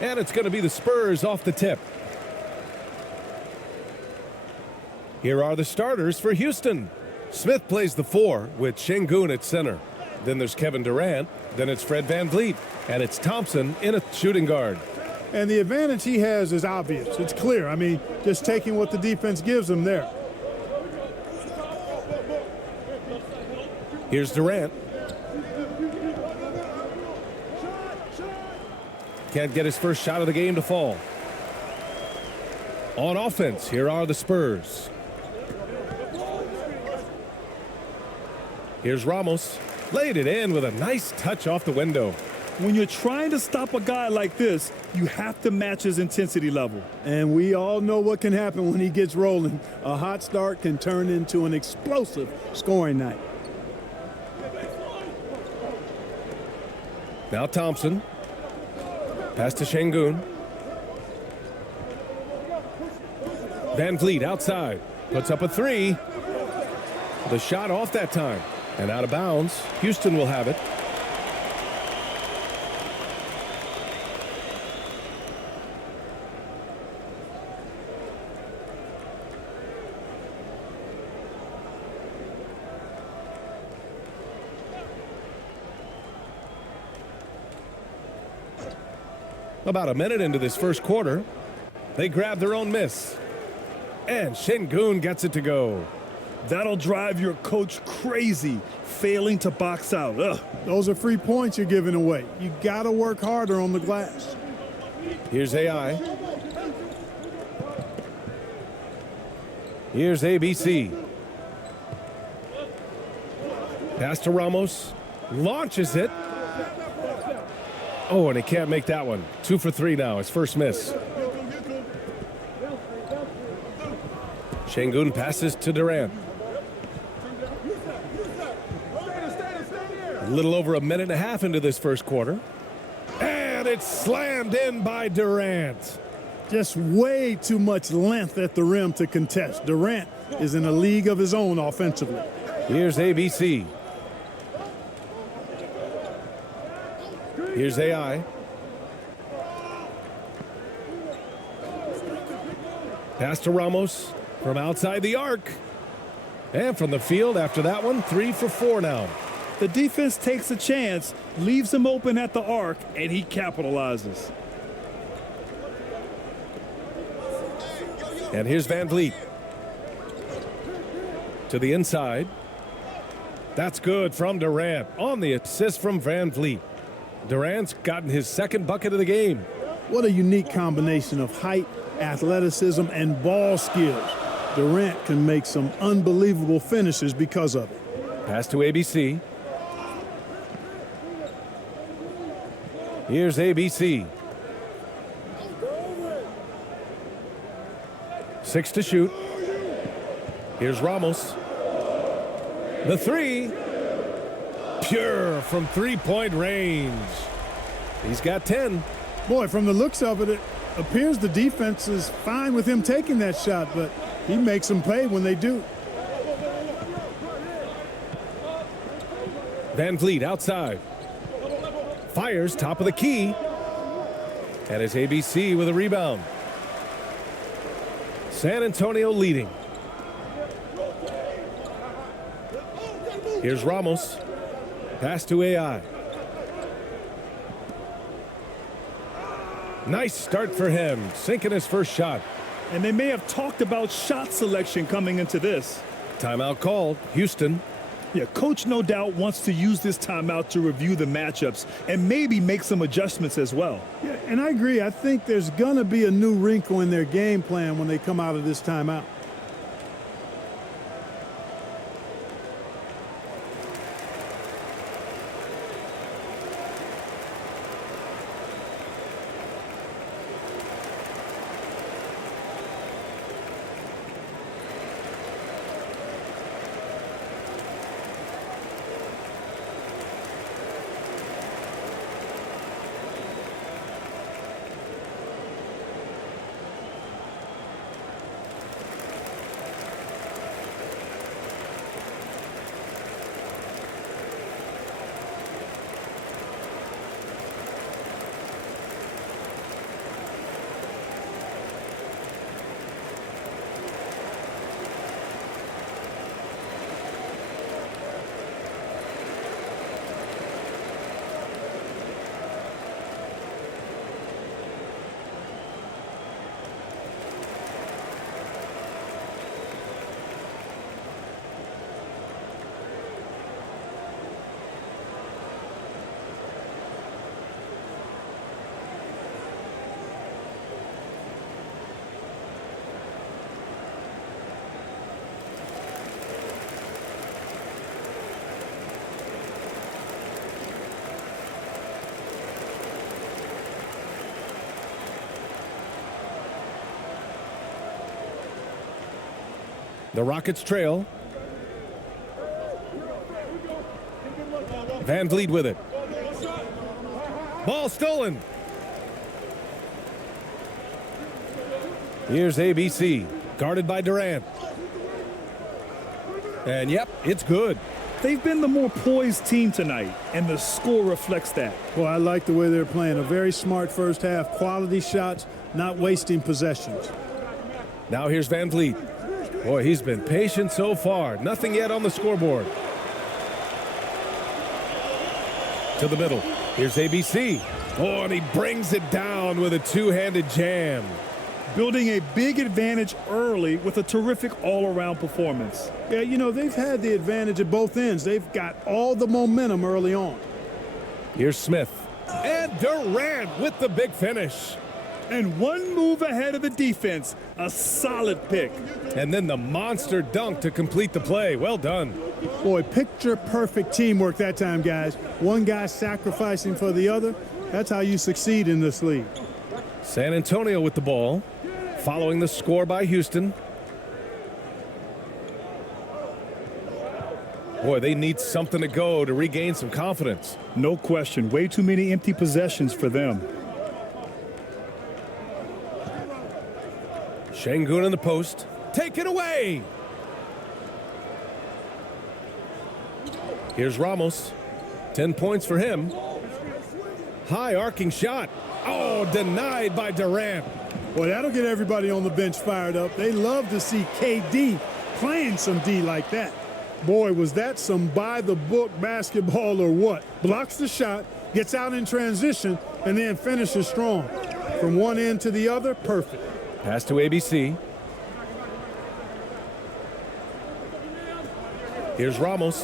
And it's going to be the Spurs off the tip. Here are the starters for Houston. Smith plays the 4 with Şengün at center. Then there's Kevin Durant. Then it's Fred VanVleet. And it's Thompson in a shooting guard. And the advantage he has is obvious. It's clear. I mean, just taking what the defense gives him there. Here's Durant. Can't get his first shot of the game to fall. On offense, here are the Spurs. Here's Ramos. Laid it in with a nice touch off the window. When you're trying to stop a guy like this, you have to match his intensity level. And we all know what can happen when he gets rolling. A hot start can turn into an explosive scoring night. Now Thompson. Pass to Şengün. VanVleet outside. Puts up a 3. The shot off that time. And out of bounds. Houston will have it. About a minute into this first quarter, they grab their own miss. And Şengün gets it to go. That'll drive your coach crazy, failing to box out. Ugh. Those are free points you're giving away. You got to work harder on the glass. Here's AI. Here's ABC. Pass to Ramos. Launches it. Oh, and he can't make that one. 2 for 3 now, his first miss. Şengün passes to Durant. A little over a minute and a half into this first quarter. And it's slammed in by Durant. Just way too much length at the rim to contest. Durant is in a league of his own offensively. Here's ABC. Here's AI. Pass to Ramos from outside the arc. And from the field after that one, 3 for 4 now. The defense takes a chance, leaves him open at the arc, and he capitalizes. And here's VanVleet. To the inside. That's good from Durant on the assist from VanVleet. Durant's gotten his second bucket of the game. What a unique combination of height, athleticism, and ball skills. Durant can make some unbelievable finishes because of it. Pass to ABC. Here's ABC. 6 to shoot. Here's Ramos. The 3. Pure from three-point range. He's got 10. Boy, from the looks of it, it appears the defense is fine with him taking that shot, but he makes them pay when they do. VanVleet outside. Fires top of the key. And it's ABC with a rebound. San Antonio leading. Here's Ramos. Pass to AI. Nice start for him, sinking his first shot. And they may have talked about shot selection coming into this. Timeout called, Houston. Yeah, coach no doubt wants to use this timeout to review the matchups and maybe make some adjustments as well. Yeah, and I agree. I think there's going to be a new wrinkle in their game plan when they come out of this timeout. The Rockets trail. Van Vliet with it. Ball stolen. Here's ABC, guarded by Durant. And yep, it's good. They've been the more poised team tonight, and the score reflects that. Well, I like the way they're playing. A very smart first half, quality shots, not wasting possessions. Now here's Van Vliet. Boy, he's been patient so far. Nothing yet on the scoreboard. To the middle. Here's ABC. Oh, and he brings it down with a two-handed jam. Building a big advantage early with a terrific all-around performance. Yeah, you know, they've had the advantage at both ends. They've got all the momentum early on. Here's Smith. And Durant with the big finish. And one move ahead of the defense. A solid pick. And then the monster dunk to complete the play. Well done. Boy, picture-perfect teamwork that time, guys. One guy sacrificing for the other. That's how you succeed in this league. San Antonio with the ball, following the score by Houston. Boy, they need something to go to regain some confidence. No question. Way too many empty possessions for them. Şengün in the post. Take it away. Here's Ramos. 10 points for him. High arcing shot. Oh, denied by Durant. Boy, that'll get everybody on the bench fired up. They love to see KD playing some D like that. Boy, was that some by-the-book basketball or what? Blocks the shot, gets out in transition, and then finishes strong. From one end to the other, perfect. Pass to ABC. Here's Ramos.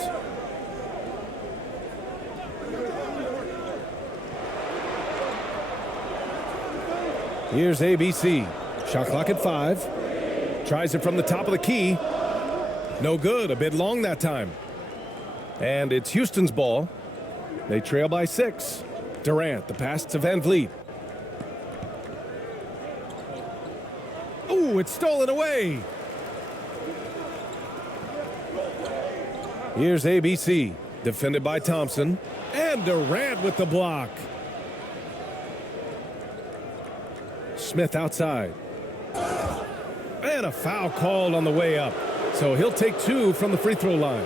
Here's ABC. Shot clock at 5. Tries it from the top of the key. No good. A bit long that time. And it's Houston's ball. They trail by 6. Durant, the pass to Van Vliet. Ooh, it's stolen away. Here's ABC. Defended by Thompson. And Durant with the block. Smith outside. And a foul called on the way up. So he'll take 2 from the free throw line.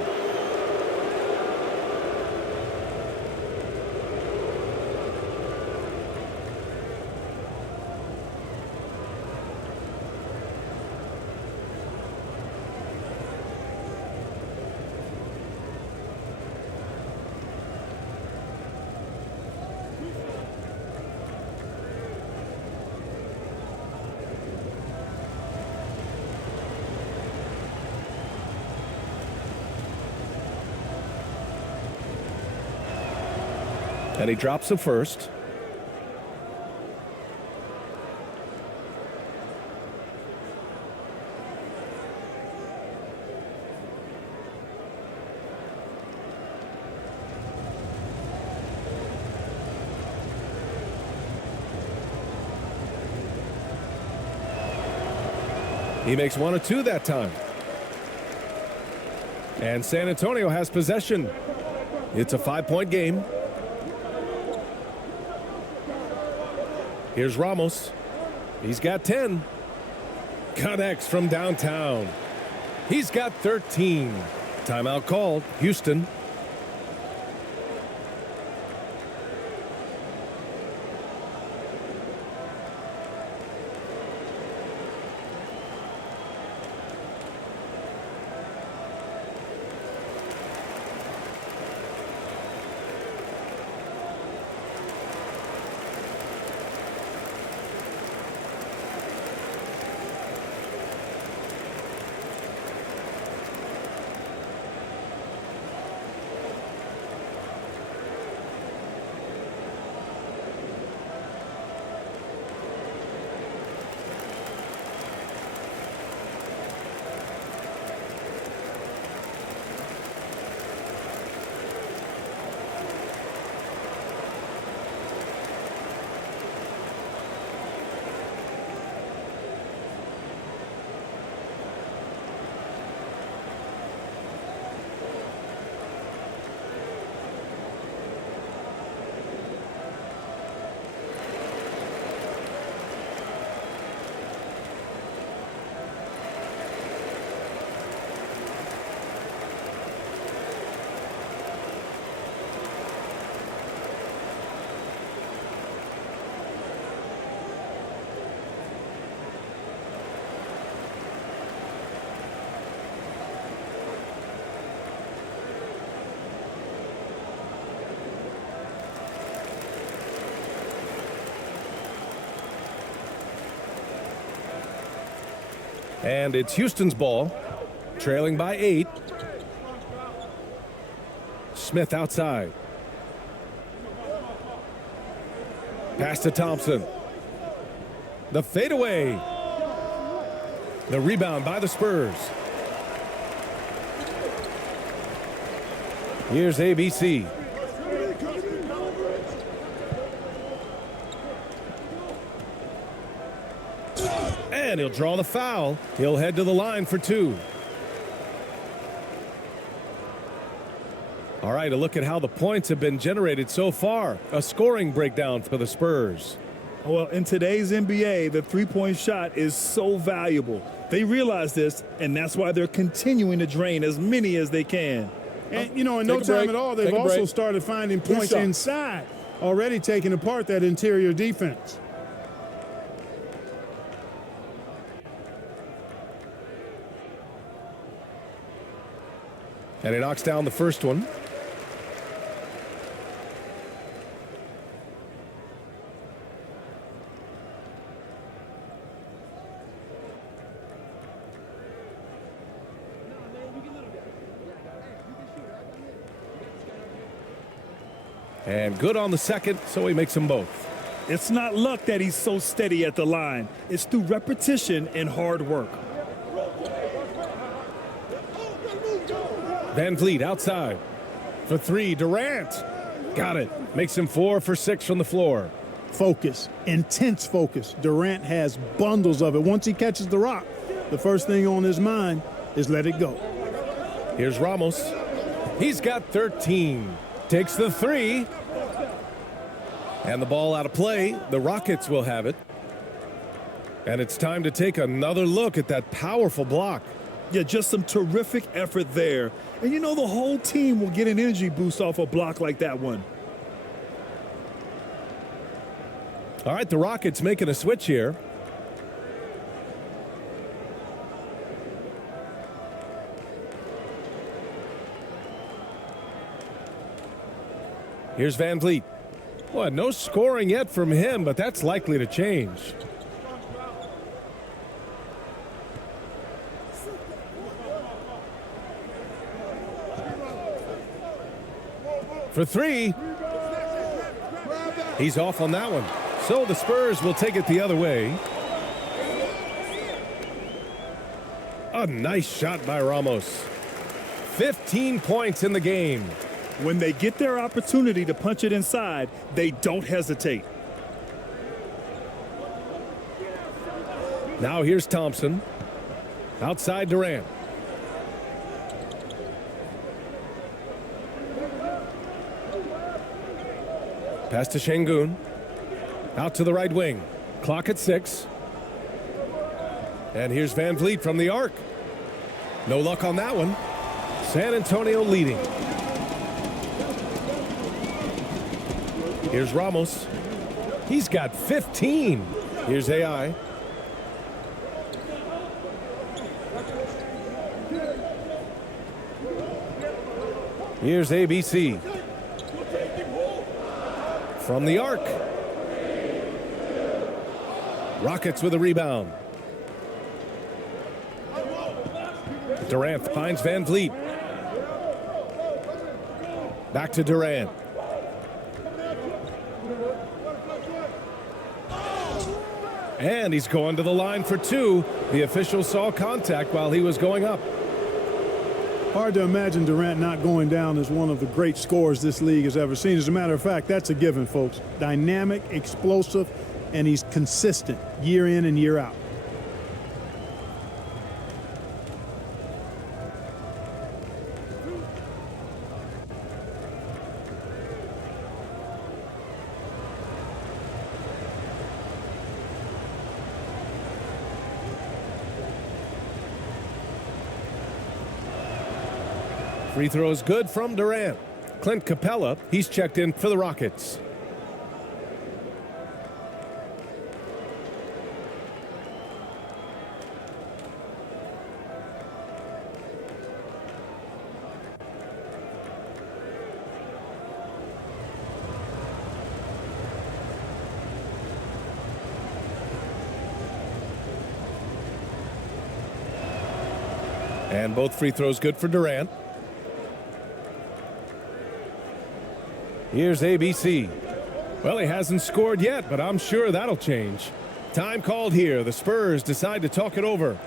And he drops the first. He makes 1 of 2 that time. And San Antonio has possession. It's a 5-point game. Here's Ramos. He's got 10. Connects from downtown. He's got 13. Timeout called. Houston. And it's Houston's ball, trailing by 8. Smith outside. Pass to Thompson. The fadeaway. The rebound by the Spurs. Here's ABC. And he'll draw the foul. He'll head to the line for 2. All right, a look at how the points have been generated so far. A scoring breakdown for the Spurs. Well, in today's NBA, the three-point shot is so valuable. They realize this, and that's why they're continuing to drain as many as they can. And, you know, in no time at all, they've also started finding points inside, already taking apart that interior defense. And he knocks down the first one. And good on the second, so he makes them both. It's not luck that he's so steady at the line. It's through repetition and hard work. Van Vliet outside. For 3, Durant. Got it. Makes him 4 for 6 from the floor. Focus, intense focus. Durant has bundles of it. Once he catches the rock, the first thing on his mind is let it go. Here's Ramos. He's got 13. Takes the 3. And the ball out of play. The Rockets will have it. And it's time to take another look at that powerful block. Yeah, just some terrific effort there. And you know the whole team will get an energy boost off a block like that one. All right, the Rockets making a switch here. Here's Van Vliet. Well, no scoring yet from him, but that's likely to change. For 3. He's off on that one. So the Spurs will take it the other way. A nice shot by Ramos. 15 points in the game. When they get their opportunity to punch it inside, they don't hesitate. Now here's Thompson. Outside Durant. Pass to Şengün. Out to the right wing. Clock at 6. And here's Van Vliet from the arc. No luck on that one. San Antonio leading. Here's Ramos. He's got 15. Here's AI. Here's ABC. From the arc. Rockets with a rebound. Durant finds Van Vliet. Back to Durant. And he's going to the line for 2. The official saw contact while he was going up. Hard to imagine Durant not going down as one of the great scorers this league has ever seen. As a matter of fact, that's a given, folks. Dynamic, explosive, and he's consistent year in and year out. Free throw is good from Durant. Clint Capella, he's checked in for the Rockets. And both free throws good for Durant. Here's ABC. Well, he hasn't scored yet, but I'm sure that'll change. Time called here. The Spurs decide to talk it over.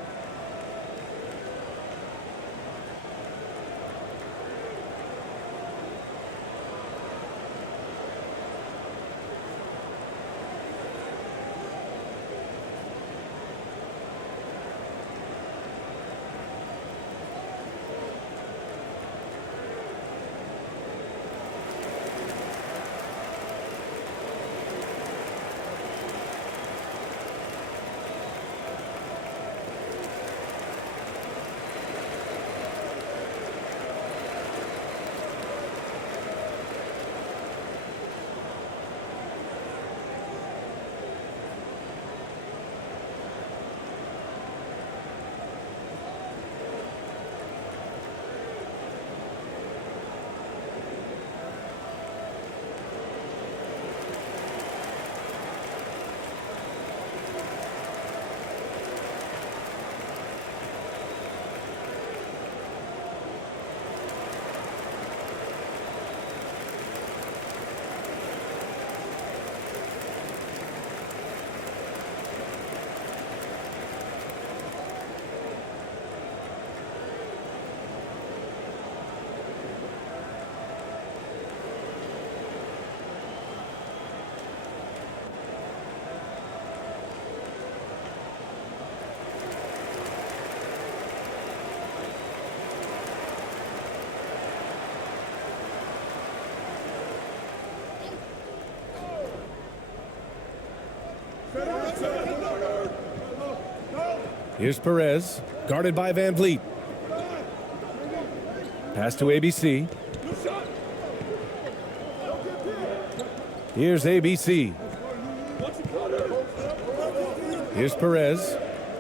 Here's Perez, guarded by Van Vliet. Pass to ABC. Here's ABC. Here's Perez.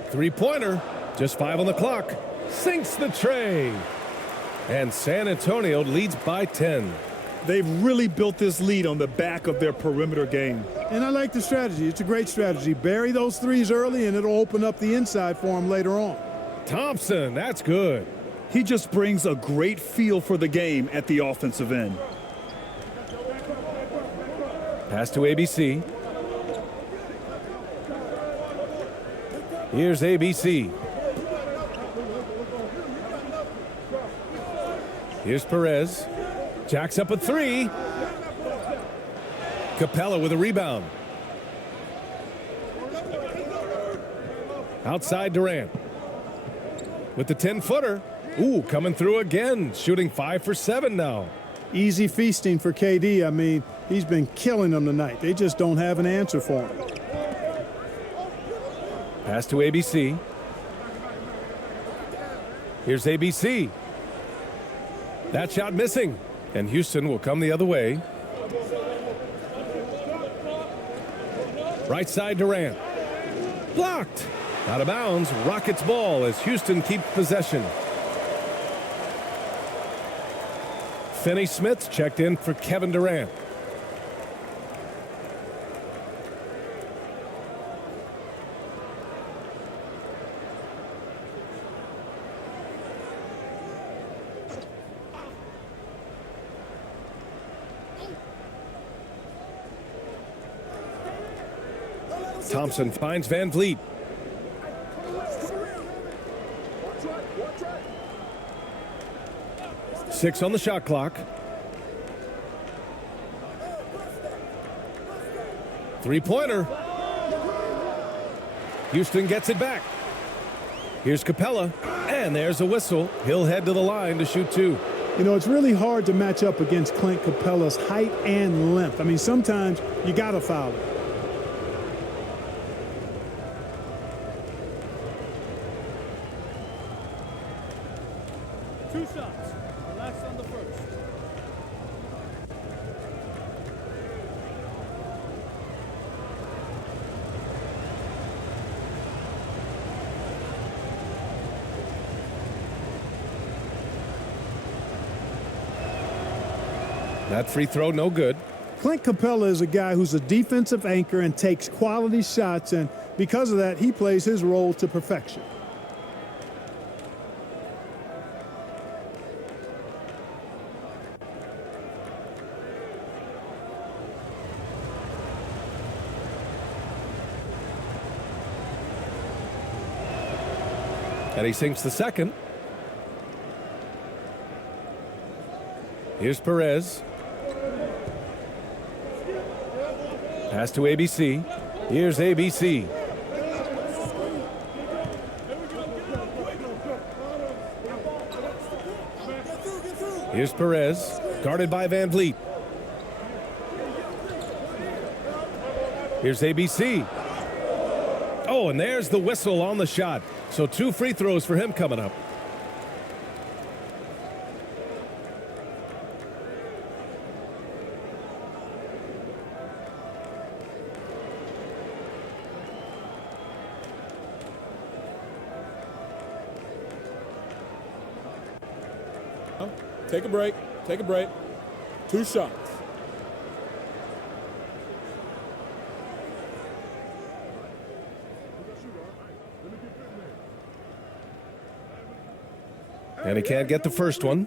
Three-pointer. Just 5 on the clock. Sinks the tray. And San Antonio leads by 10. They've really built this lead on the back of their perimeter game. And I like the strategy. It's a great strategy. Bury those threes early, and it'll open up the inside for him later on. Thompson, that's good. He just brings a great feel for the game at the offensive end. Pass to ABC. Here's ABC. Here's Perez. Jacks up a three. Capella with a rebound. Outside Durant. With the 10-footer. Ooh, coming through again. Shooting 5 for 7 now. Easy feasting for KD. I mean, he's been killing them tonight. They just don't have an answer for him. Pass to ABC. Here's ABC. That shot missing. And Houston will come the other way. Right side Durant. Blocked. Out of bounds. Rockets ball as Houston keeps possession. Finney-Smith checked in for Kevin Durant. Thompson finds Van Vliet. Six on the shot clock. Three-pointer. Houston gets it back. Here's Capella, and there's a whistle. He'll head to the line to shoot two. You know, it's really hard to match up against Clint Capella's height and length. I mean, sometimes you got to foul him. Two shots. Relax on the first. That free throw, no good. Clint Capella is a guy who's a defensive anchor and takes quality shots, and because of that, he plays his role to perfection. And he sinks the second. Here's Perez. Pass to ABC. Here's ABC. Here's Perez, guarded by Van Vliet. Here's ABC. Oh, and there's the whistle on the shot. So 2 free throws for him coming up. Take a break. Take a break. 2 shots. And he can't get the first one.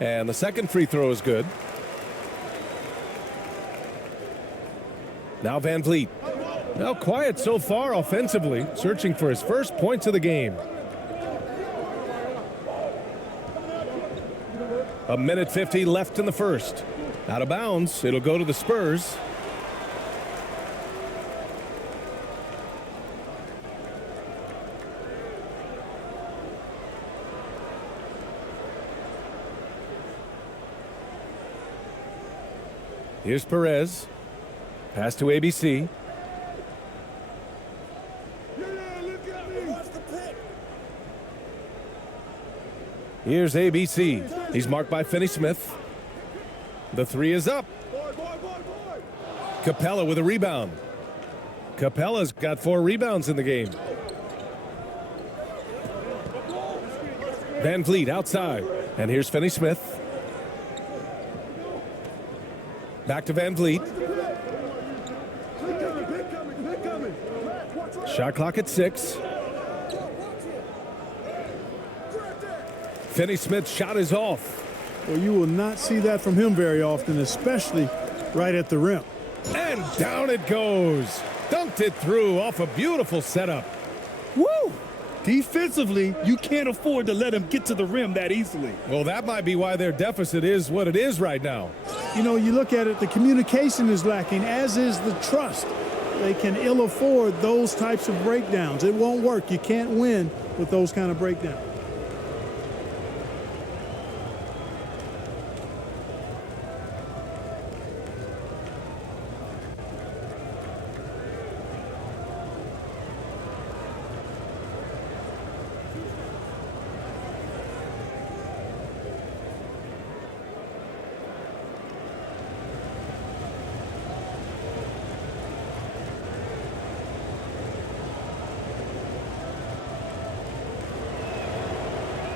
And the second free throw is good. Now Van Vliet. Now quiet so far offensively, searching for his first points of the game. 1:50 left in the first. Out of bounds, it'll go to the Spurs. Here's Perez. Pass to ABC. Here's ABC. He's marked by Finney-Smith. The 3 is up. Capella with a rebound. Capella's got 4 rebounds in the game. Van Vliet outside. And here's Finney-Smith. Back to Van Vliet. Shot clock at 6. Finney-Smith's shot is off. Well, you will not see that from him very often, especially right at the rim. And down it goes. Dunked it through off a beautiful setup. Woo! Defensively, you can't afford to let him get to the rim that easily. Well, that might be why their deficit is what it is right now. You know, you look at it, the communication is lacking, as is the trust. They can ill afford those types of breakdowns. It won't work. You can't win with those kind of breakdowns.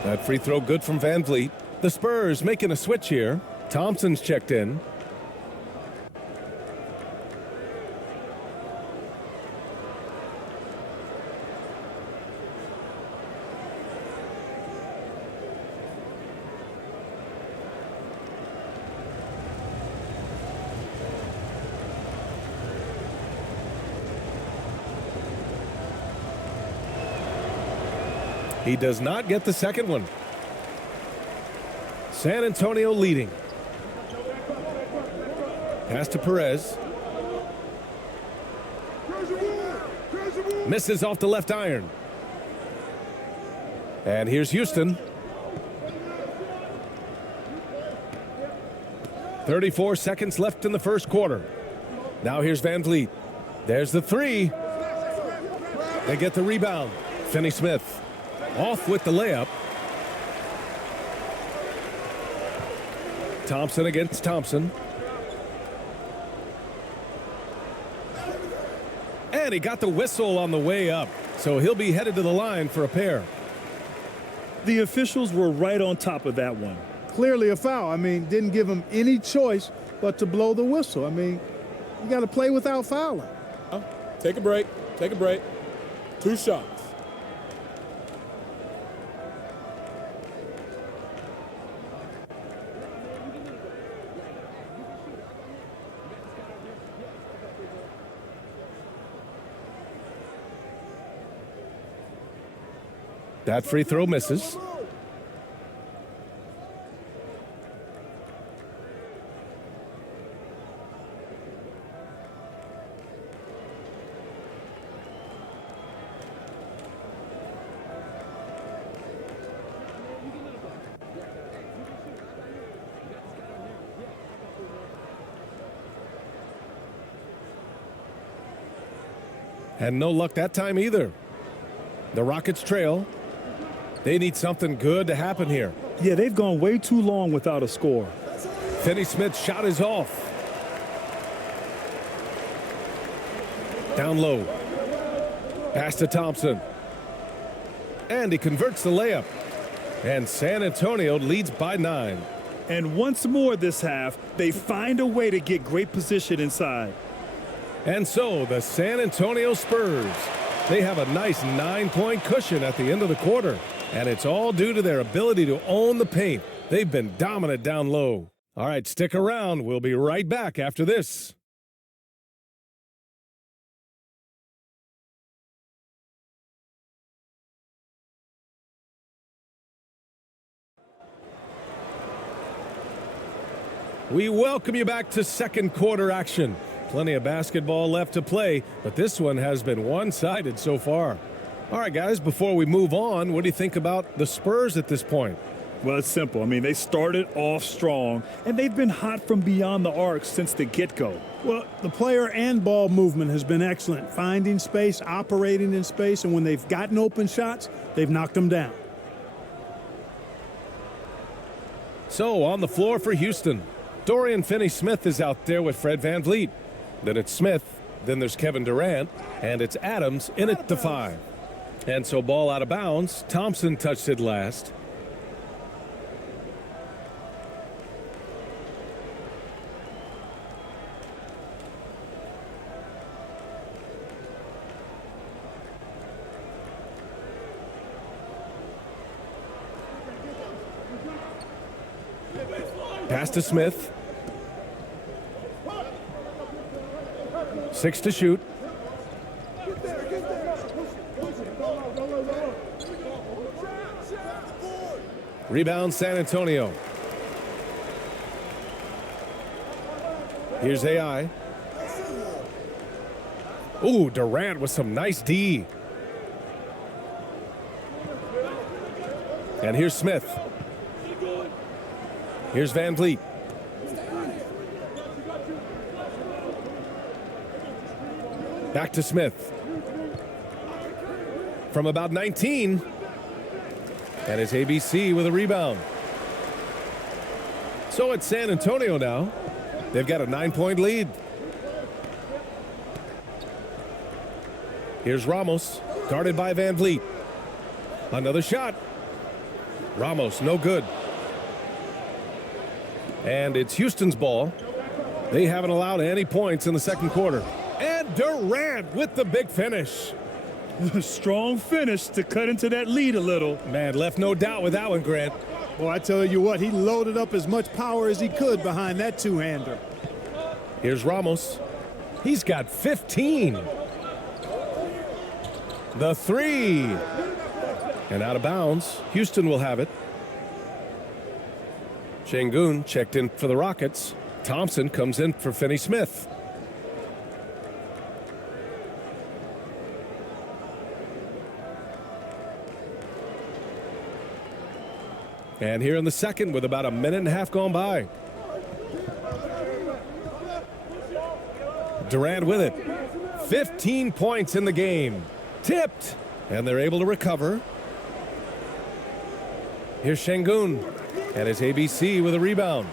That free throw good from Van Vliet. The Spurs making a switch here. Thompson's checked in. He does not get the second one. San Antonio leading. Pass to Perez. Misses off the left iron. And here's Houston. 34 seconds left in the first quarter. Now here's Van Vliet. There's the 3. They get the rebound. Finney-Smith off with the layup. Thompson against Thompson. And he got the whistle on the way up, so he'll be headed to the line for a pair. The officials were right on top of that one. Clearly a foul. I mean, didn't give him any choice but to blow the whistle. I mean, you got to play without fouling. Take a break. Take a break. 2 shots. That free throw misses. And no luck that time either. The Rockets trail. They need something good to happen here. Yeah, they've gone way too long without a score. Finney Smith's shot is off. Down low. Pass to Thompson. And he converts the layup. And San Antonio leads by 9. And once more this half, they find a way to get great position inside. And so the San Antonio Spurs, they have a nice 9-point cushion at the end of the quarter. And it's all due to their ability to own the paint. They've been dominant down low. All right, stick around. We'll be right back after this. We welcome you back to second quarter action. Plenty of basketball left to play, but this one has been one-sided so far. All right, guys, before we move on, what do you think about the Spurs at this point? Well, it's simple. I mean, they started off strong, and they've been hot from beyond the arc since the get-go. Well, the player and ball movement has been excellent, finding space, operating in space, and when they've gotten open shots, they've knocked them down. So, on the floor for Houston, Dorian Finney-Smith is out there with Fred VanVleet. Then it's Smith, then there's Kevin Durant, and it's Adams in at the 5. And so ball out of bounds. Thompson touched it last. Pass to Smith. 6 to shoot. Rebound San Antonio. Here's AI. Ooh, Durant with some nice D. And here's Smith. Here's VanVleet. Back to Smith. From about 19. And it's ABC with a rebound. So it's San Antonio now. They've got a 9-point lead. Here's Ramos, guarded by VanVleet. Another shot. Ramos, no good. And it's Houston's ball. They haven't allowed any points in the second quarter. And Durant with the big finish. Strong finish to cut into that lead a little. Man, left no doubt with that one, Grant. Well, I tell you what, he loaded up as much power as he could behind that two-hander. Here's Ramos. He's got 15. The 3. And out of bounds. Houston will have it. Şengün checked in for the Rockets. Thompson comes in for Finney-Smith. And here in the second with about a minute and a half gone by. Durant with it. 15 points in the game. Tipped. And they're able to recover. Here's Şengün. And it's ABC with a rebound.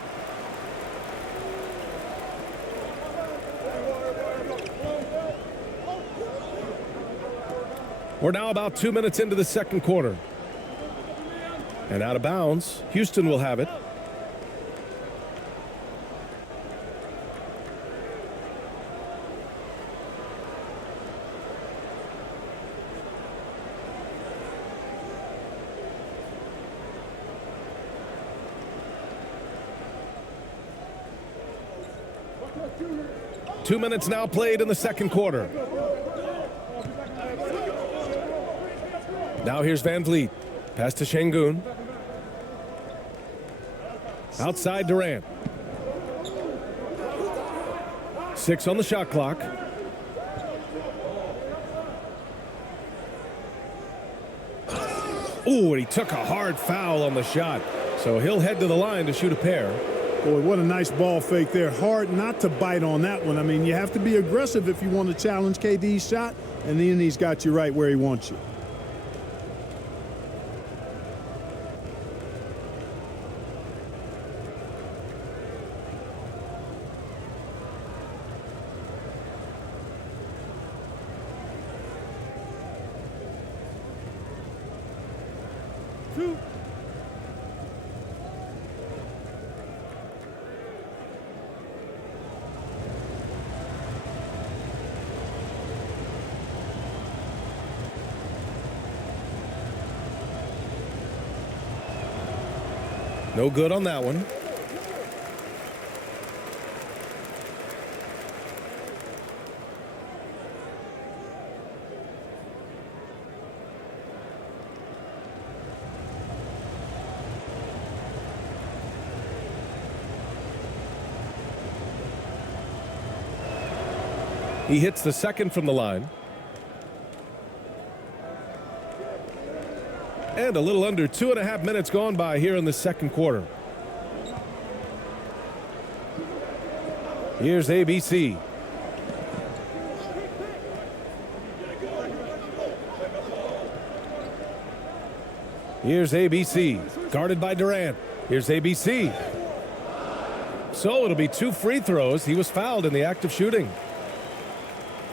We're now about 2 minutes into the second quarter. And out of bounds, Houston will have it. 2 minutes now played in the second quarter. Now here's Van Vliet. Pass to Şengün. Outside Durant. 6 on the shot clock. Ooh, and he took a hard foul on the shot. So he'll head to the line to shoot a pair. Boy, what a nice ball fake there. Hard not to bite on that one. I mean, you have to be aggressive if you want to challenge KD's shot, and then he's got you right where he wants you. No good on that one. He hits the second from the line. And a little under 2.5 minutes gone by here in the second quarter. Here's ABC. Here's ABC. Guarded by Durant. Here's ABC. So it'll be 2 free throws. He was fouled in the act of shooting.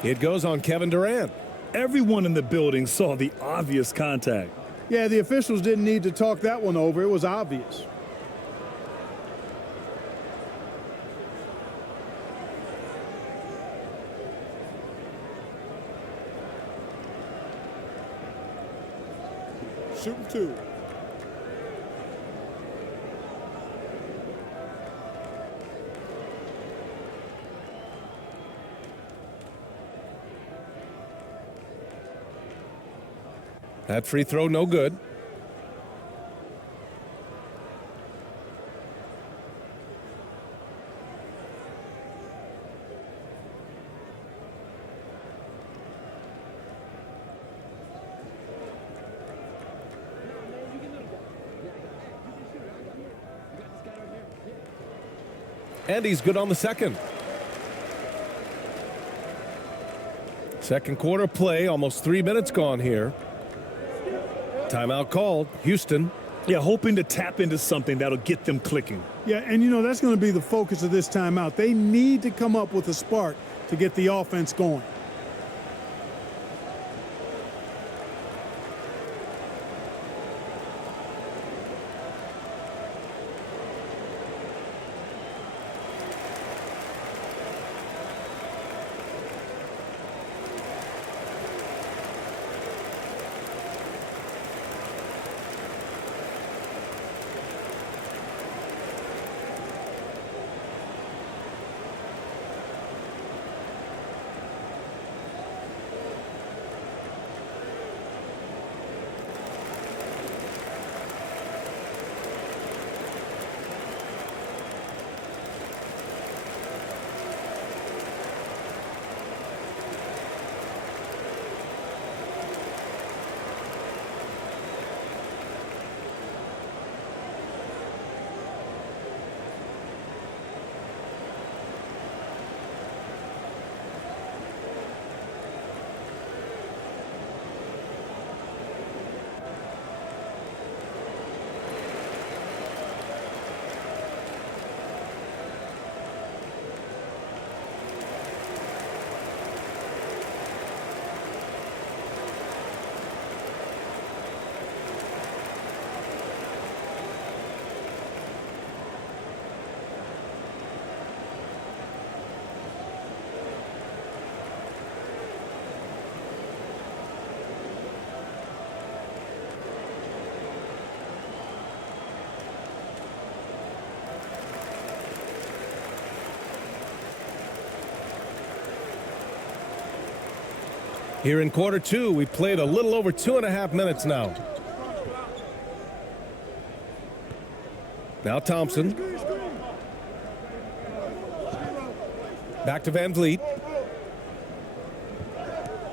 It goes on Kevin Durant. Everyone in the building saw the obvious contact. Yeah, the officials didn't need to talk that one over. It was obvious. Shooting 2. That free throw no good. And he's good on the second. Second quarter play, almost 3 minutes gone here. Timeout called. Houston. Yeah, hoping to tap into something that'll get them clicking. Yeah, and you know, that's going to be the focus of this timeout. They need to come up with a spark to get the offense going. Here in quarter two, we've played a little over 2.5 minutes now. Now Thompson. Back to Van Vliet.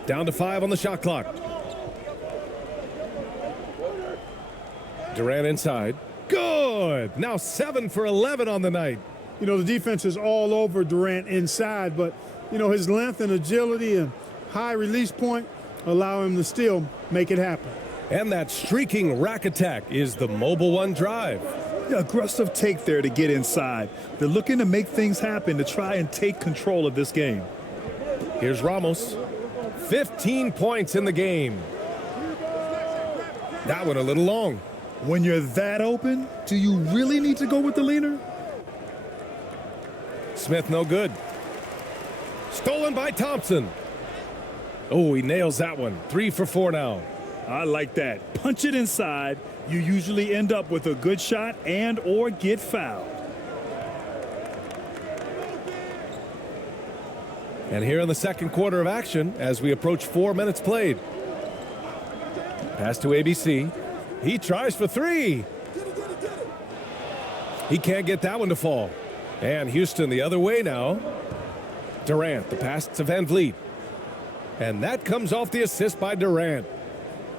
Down to 5 on the shot clock. Durant inside. Good! Now 7 for 11 on the night. You know, the defense is all over Durant inside, but, you know, his length and agility and high release point allow him to still make it happen. And that streaking rack attack is the Mobile One drive. Yeah, aggressive take there to get inside. They're looking to make things happen to try and take control of this game. Here's Ramos. 15 points in the game. That one a little long. When you're that open, do you really need to go with the leaner? Smith no good. Stolen by Thompson. Oh, he nails that one. 3 for 4 now. I like that. Punch it inside. You usually end up with a good shot and or get fouled. And here in the second quarter of action as we approach 4 minutes played. Pass to ABC. He tries for 3. He can't get that one to fall. And Houston the other way now. Durant, the pass to Van Vliet. And that comes off the assist by Durant.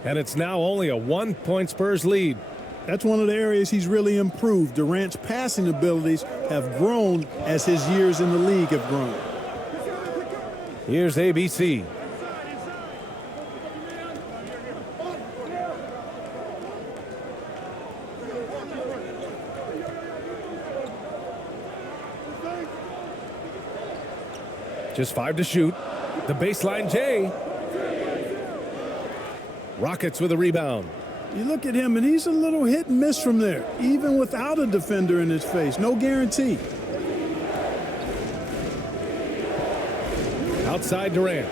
And it's now only a 1-point Spurs lead. That's one of the areas he's really improved. Durant's passing abilities have grown as his years in the league have grown. Here's ABC. Just 5 to shoot. The baseline J. Rockets with a rebound. You look at him, and he's a little hit and miss from there, even without a defender in his face. No guarantee. Outside Durant.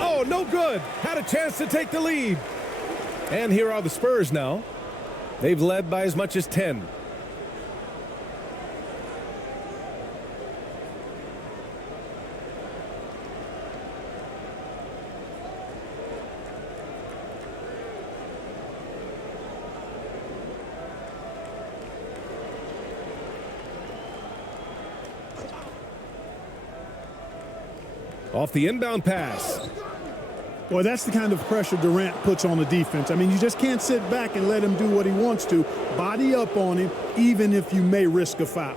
Oh, no good. Had a chance to take the lead. And here are the Spurs now. They've led by as much as 10. Off the inbound pass. Boy, that's the kind of pressure Durant puts on the defense. I mean, you just can't sit back and let him do what he wants to. Body up on him, even if you may risk a foul.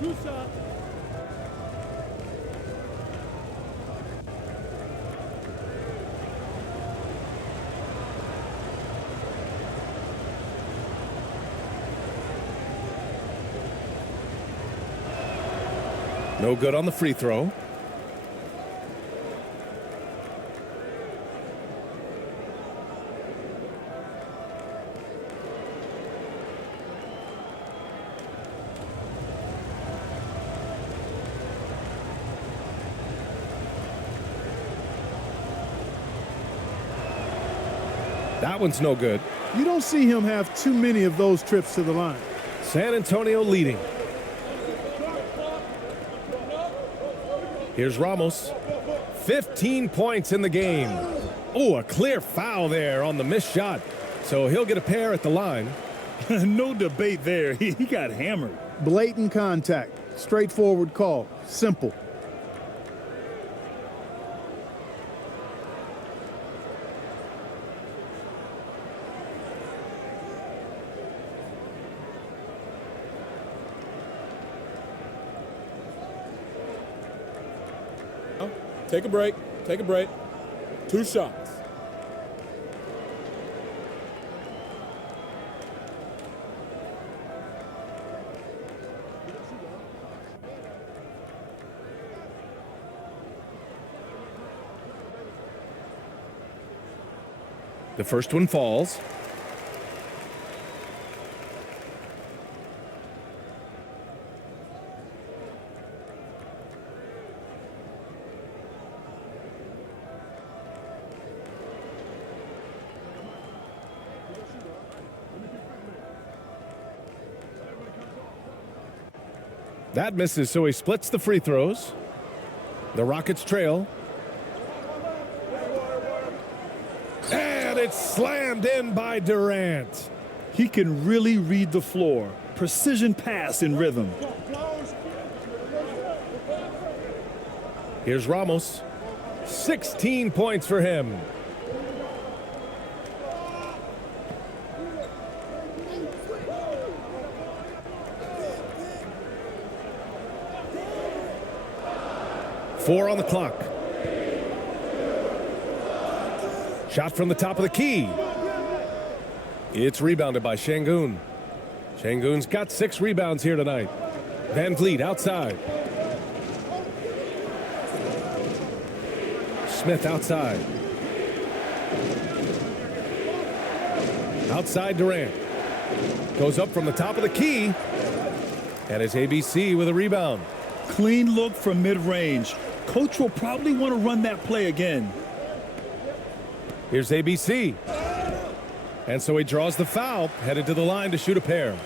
Two shots. No good on the free throw. That one's no good. You don't see him have too many of those trips to the line. San Antonio leading. Here's Ramos. 15 points in the game. Oh, a clear foul there on the missed shot. So he'll get a pair at the line. No debate there. He got hammered. Blatant contact. Straightforward call. Simple. Take a break. Take a break. 2 shots. The first one falls. That misses, so he splits the free throws. The Rockets trail. And it's slammed in by Durant. He can really read the floor. Precision pass in rhythm. Here's Ramos. 16 points for him. Four on the clock. Shot from the top of the key. It's rebounded by Şengün. Şengün's got 6 rebounds here tonight. Van Vliet outside. Smith outside. Outside Durant. Goes up from the top of the key. And it's ABC with a rebound. Clean look from mid-range. Coach will probably want to run that play again. Here's ABC. And so he draws the foul, headed to the line to shoot a pair.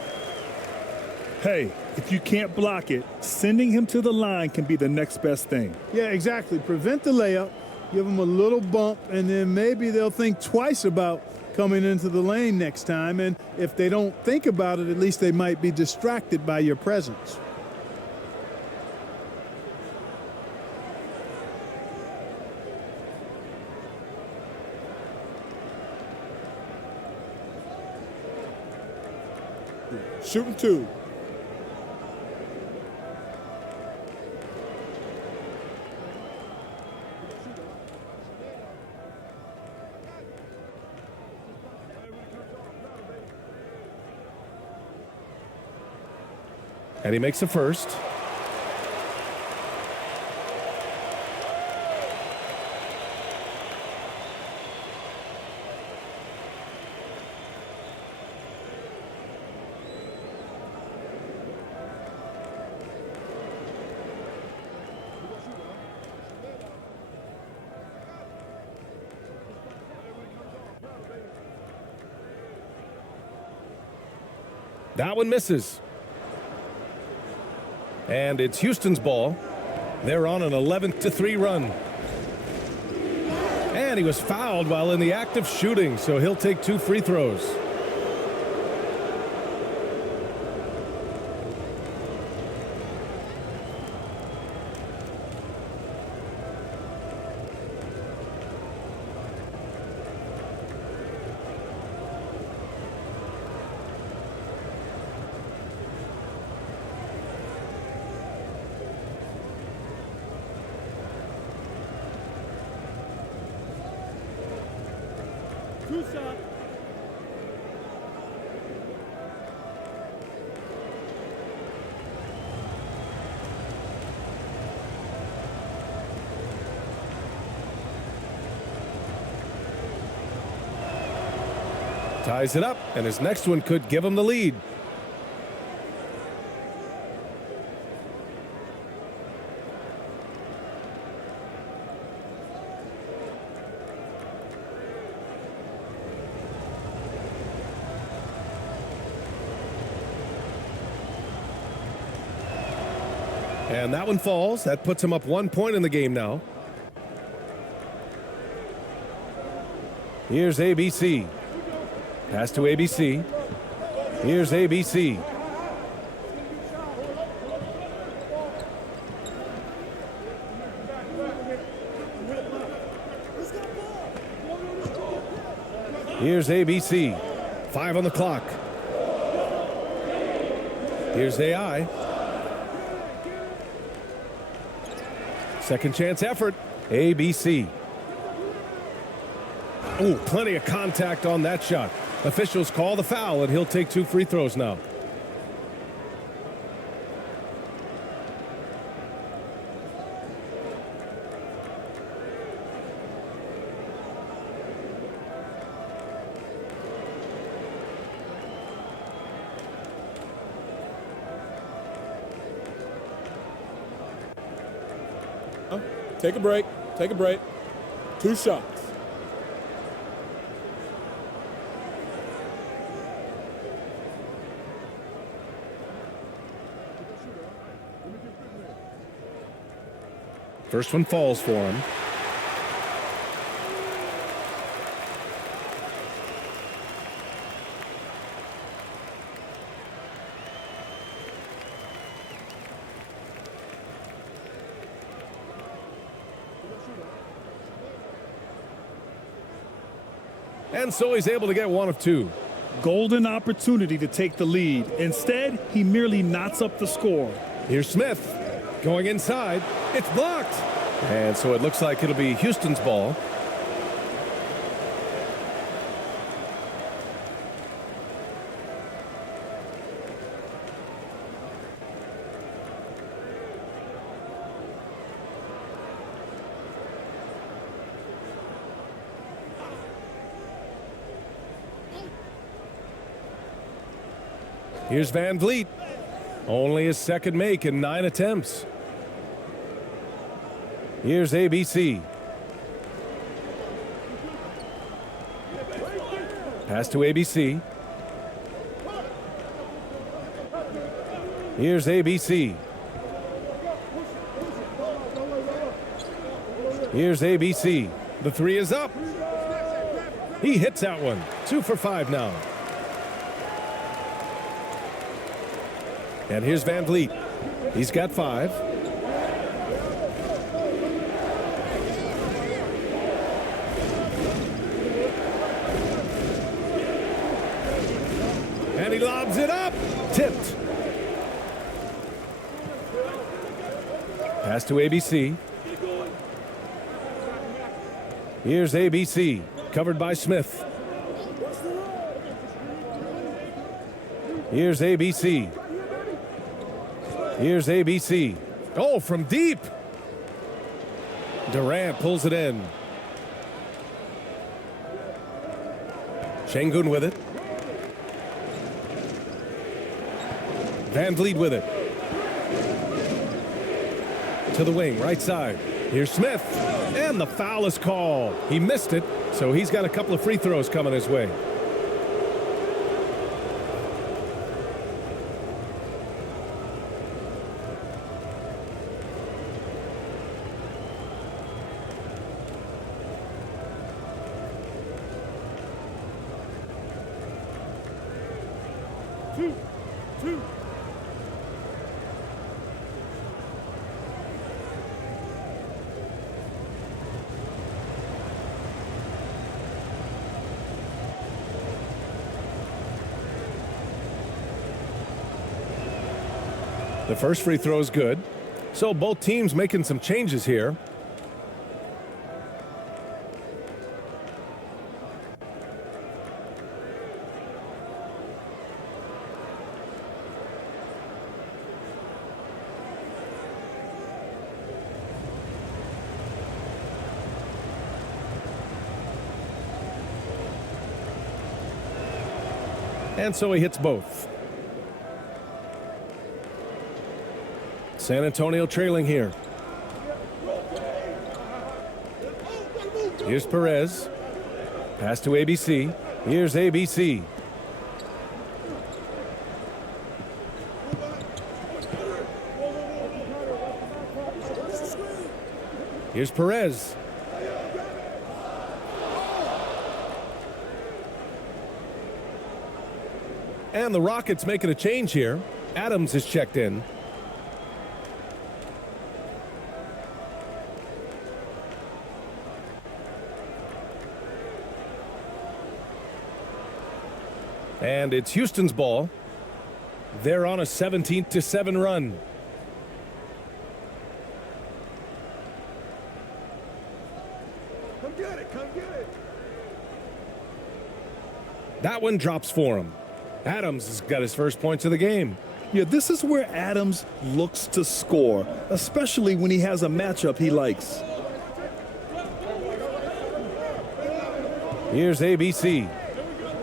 Hey, if you can't block it, sending him to the line can be the next best thing. Yeah, exactly. Prevent the layup, give them a little bump, and then maybe they'll think twice about coming into the lane next time. And if they don't think about it, at least they might be distracted by your presence. Shooting 2. And he makes a first. That one misses. And it's Houston's ball. They're on an 11-3 run. And he was fouled while in the act of shooting, so he'll take 2 free throws. Ties it up, and his next one could give him the lead. And that one falls. That puts him up 1 point in the game now. Here's ABC. Pass to ABC. Here's ABC. Here's ABC. 5 on the clock. Here's AI. Second chance effort. ABC. Oh, plenty of contact on that shot. Officials call the foul, and he'll take 2 free throws now. Take a break. Take a break. 2 shots. First one falls for him. And so he's able to get one of two. Golden opportunity to take the lead. Instead, he merely knots up the score. Here's Smith going inside. It's blocked. And so it looks like it'll be Houston's ball. Here's Van Vliet. Only his second make in 9 attempts. Here's ABC. Pass to ABC. Here's ABC. Here's ABC. The three is up. He hits that one. 2 for 5 now. And here's Van Vliet. He's got 5. And he lobs it up. Tipped. Pass to ABC. Here's ABC. Covered by Smith. Here's ABC. Here's ABC. Oh, from deep. Durant pulls it in. Şengün with it. Van Vliet with it. To the wing, right side. Here's Smith. And the foul is called. He missed it, so he's got a couple of free throws coming his way. The first free throw is good. So both teams making some changes here. And so he hits both. San Antonio trailing here. Here's Perez. Pass to ABC. Here's ABC. Here's Perez. And the Rockets making a change here. Adams is checked in. And it's Houston's ball. They're on a 17-7 run. Come get it, come get it. That one drops for him. Adams has got his first points of the game. Yeah, this is where Adams looks to score, especially when he has a matchup he likes. Here's ABC.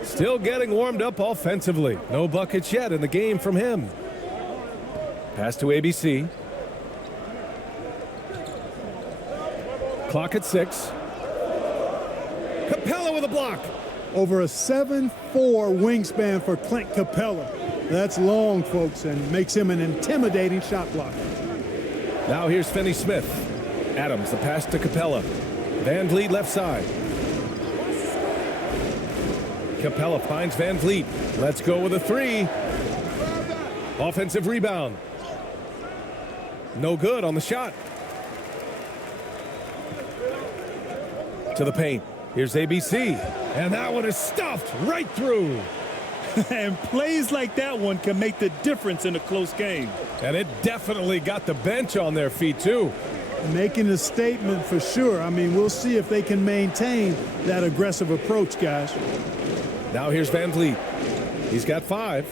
Still getting warmed up offensively. No buckets yet in the game from him. Pass to ABC. Clock at 6. Capella with a block. Over a 7'4" wingspan for Clint Capella. That's long, folks, and makes him an intimidating shot blocker. Now here's Finney Smith. Adams, the pass to Capella. Van Vliet left side. Capella finds Van Vliet. Let's go with a three. Offensive rebound. No good on the shot. To the paint. Here's ABC. And that one is stuffed right through. And plays like that one can make the difference in a close game. And it definitely got the bench on their feet, too. Making a statement for sure. I mean, we'll see if they can maintain that aggressive approach, guys. Now here's Van Vliet. He's got 5.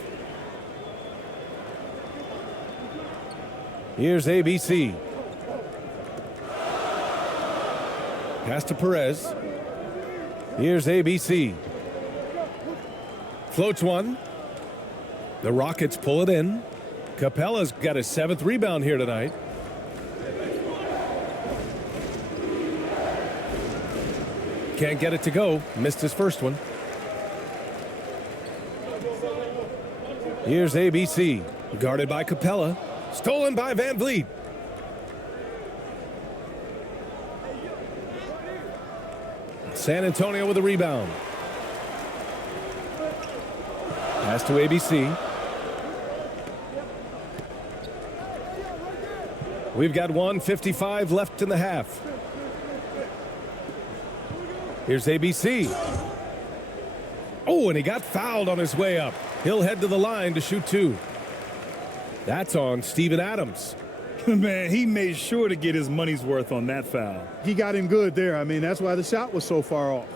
Here's ABC. Pass to Perez. Here's ABC. Floats one. The Rockets pull it in. Capella's got his 7th rebound here tonight. Can't get it to go. Missed his first one. Here's ABC. Guarded by Capella. Stolen by Van Vliet. San Antonio with a rebound. Pass to ABC. We've got 1:55 left in the half. Here's ABC. Oh, and he got fouled on his way up. He'll head to the line to shoot 2. That's on Steven Adams. Man, he made sure to get his money's worth on that foul. He got him good there. I mean, that's why the shot was so far off.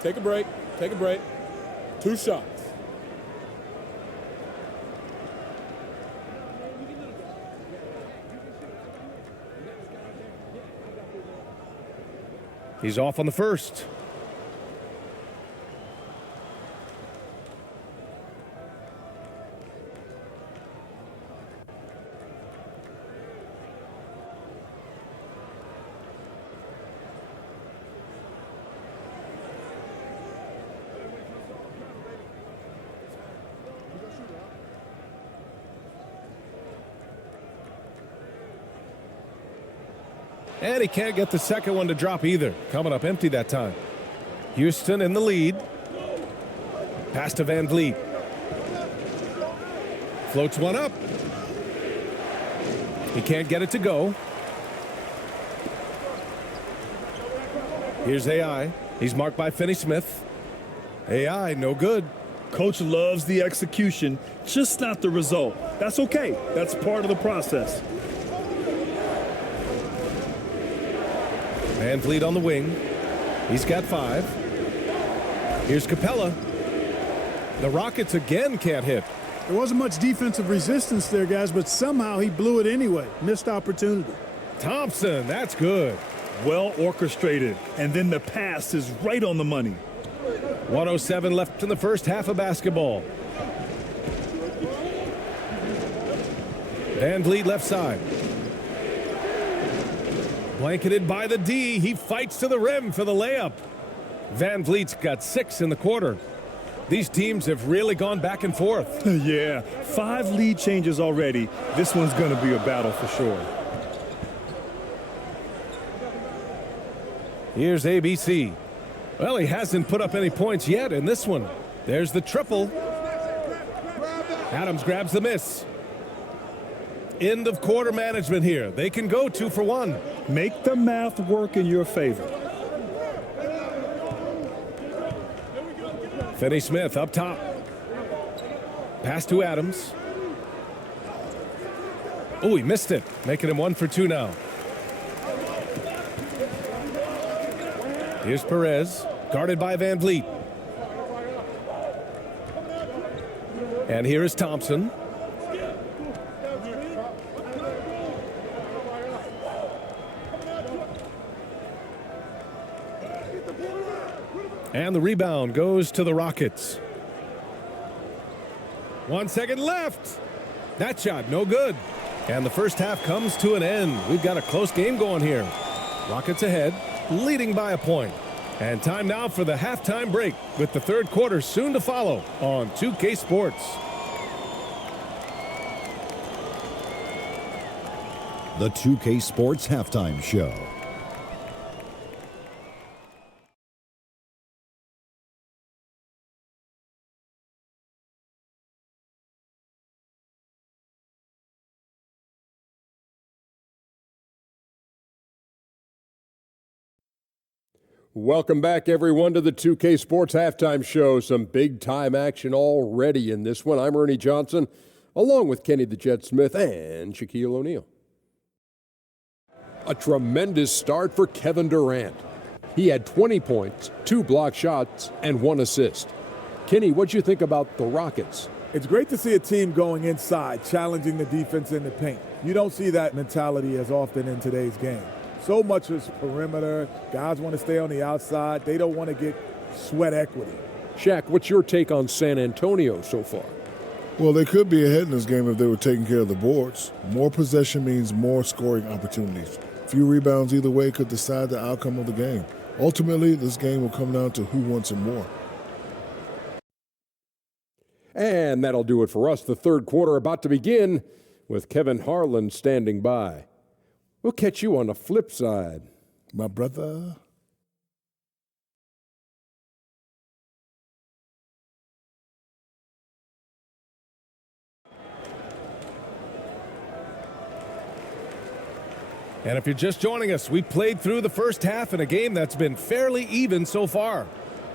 Take a break. Take a break. 2 shots. He's off on the first. And he can't get the second one to drop either. Coming up empty that time. Houston in the lead. Pass to Van Vliet. Floats one up. He can't get it to go. Here's AI. He's marked by Finney-Smith. AI, no good. Coach loves the execution, just not the result. That's okay. That's part of the process. Van Vliet on the wing. He's got 5. Here's Capella. The Rockets again can't hit. There wasn't much defensive resistance there, guys, but somehow he blew it anyway. Missed opportunity. Thompson, that's good. Well orchestrated, and then the pass is right on the money. 1:07 left in the first half of basketball. Van Vliet left side. Blanketed by the D. He fights to the rim for the layup. Van Vliet's got 6 in the quarter. These teams have really gone back and forth. Yeah, 5 lead changes already. This one's going to be a battle for sure. Here's ABC. Well, he hasn't put up any points yet in this one. There's the triple. Adams grabs the miss. End of quarter management here. They can go 2 for 1. Make the math work in your favor. Finney-Smith up top. Pass to Adams. Oh, he missed it. Making him 1 for 2 now. Here's Perez, guarded by Van Vliet. And here is Thompson. And the rebound goes to the Rockets. 1 second left. That shot, no good. And the first half comes to an end. We've got a close game going here. Rockets ahead, leading by a point. And time now for the halftime break, with the third quarter soon to follow on 2K Sports. The 2K Sports Halftime Show. Welcome back, everyone, to the 2K Sports Halftime Show. Some big-time action already in this one. I'm Ernie Johnson, along with Kenny the Jet Smith and Shaquille O'Neal. A tremendous start for Kevin Durant. He had 20 points, 2 block shots, and 1 assist. Kenny, what'd you think about the Rockets? It's great to see a team going inside, challenging the defense in the paint. You don't see that mentality as often in today's game. So much is perimeter. Guys want to stay on the outside. They don't want to get sweat equity. Shaq, what's your take on San Antonio so far? Well, they could be ahead in this game if they were taking care of the boards. More possession means more scoring opportunities. Few rebounds either way could decide the outcome of the game. Ultimately, this game will come down to who wants it more. And that'll do it for us. The third quarter about to begin with Kevin Harlan standing by. We'll catch you on the flip side. My brother. And if you're just joining us, we played through the first half in a game that's been fairly even so far.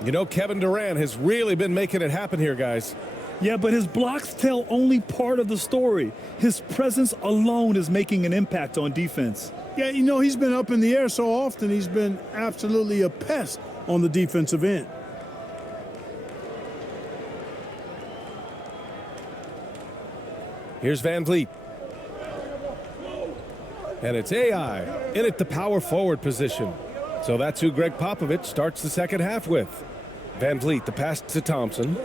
You know, Kevin Durant has really been making it happen here, guys. Yeah, but his blocks tell only part of the story. His presence alone is making an impact on defense. Yeah, you know, he's been up in the air so often, he's been absolutely a pest on the defensive end. Here's Van Vliet. And it's AI in at the power forward position. So that's who Greg Popovich starts the second half with. Van Vliet, the pass to Thompson.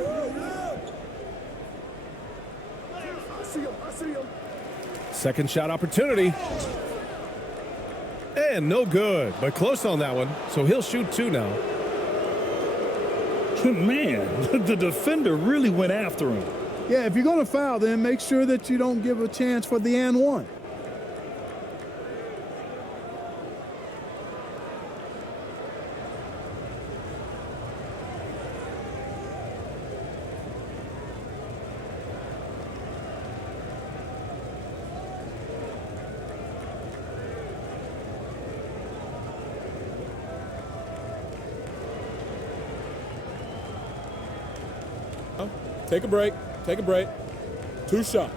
Second shot opportunity. And no good, but close on that one. So he'll shoot 2 now. Man, the defender really went after him. Yeah, if you're going to foul, then make sure that you don't give a chance for the and one. Take a break. Take a break. 2 shots.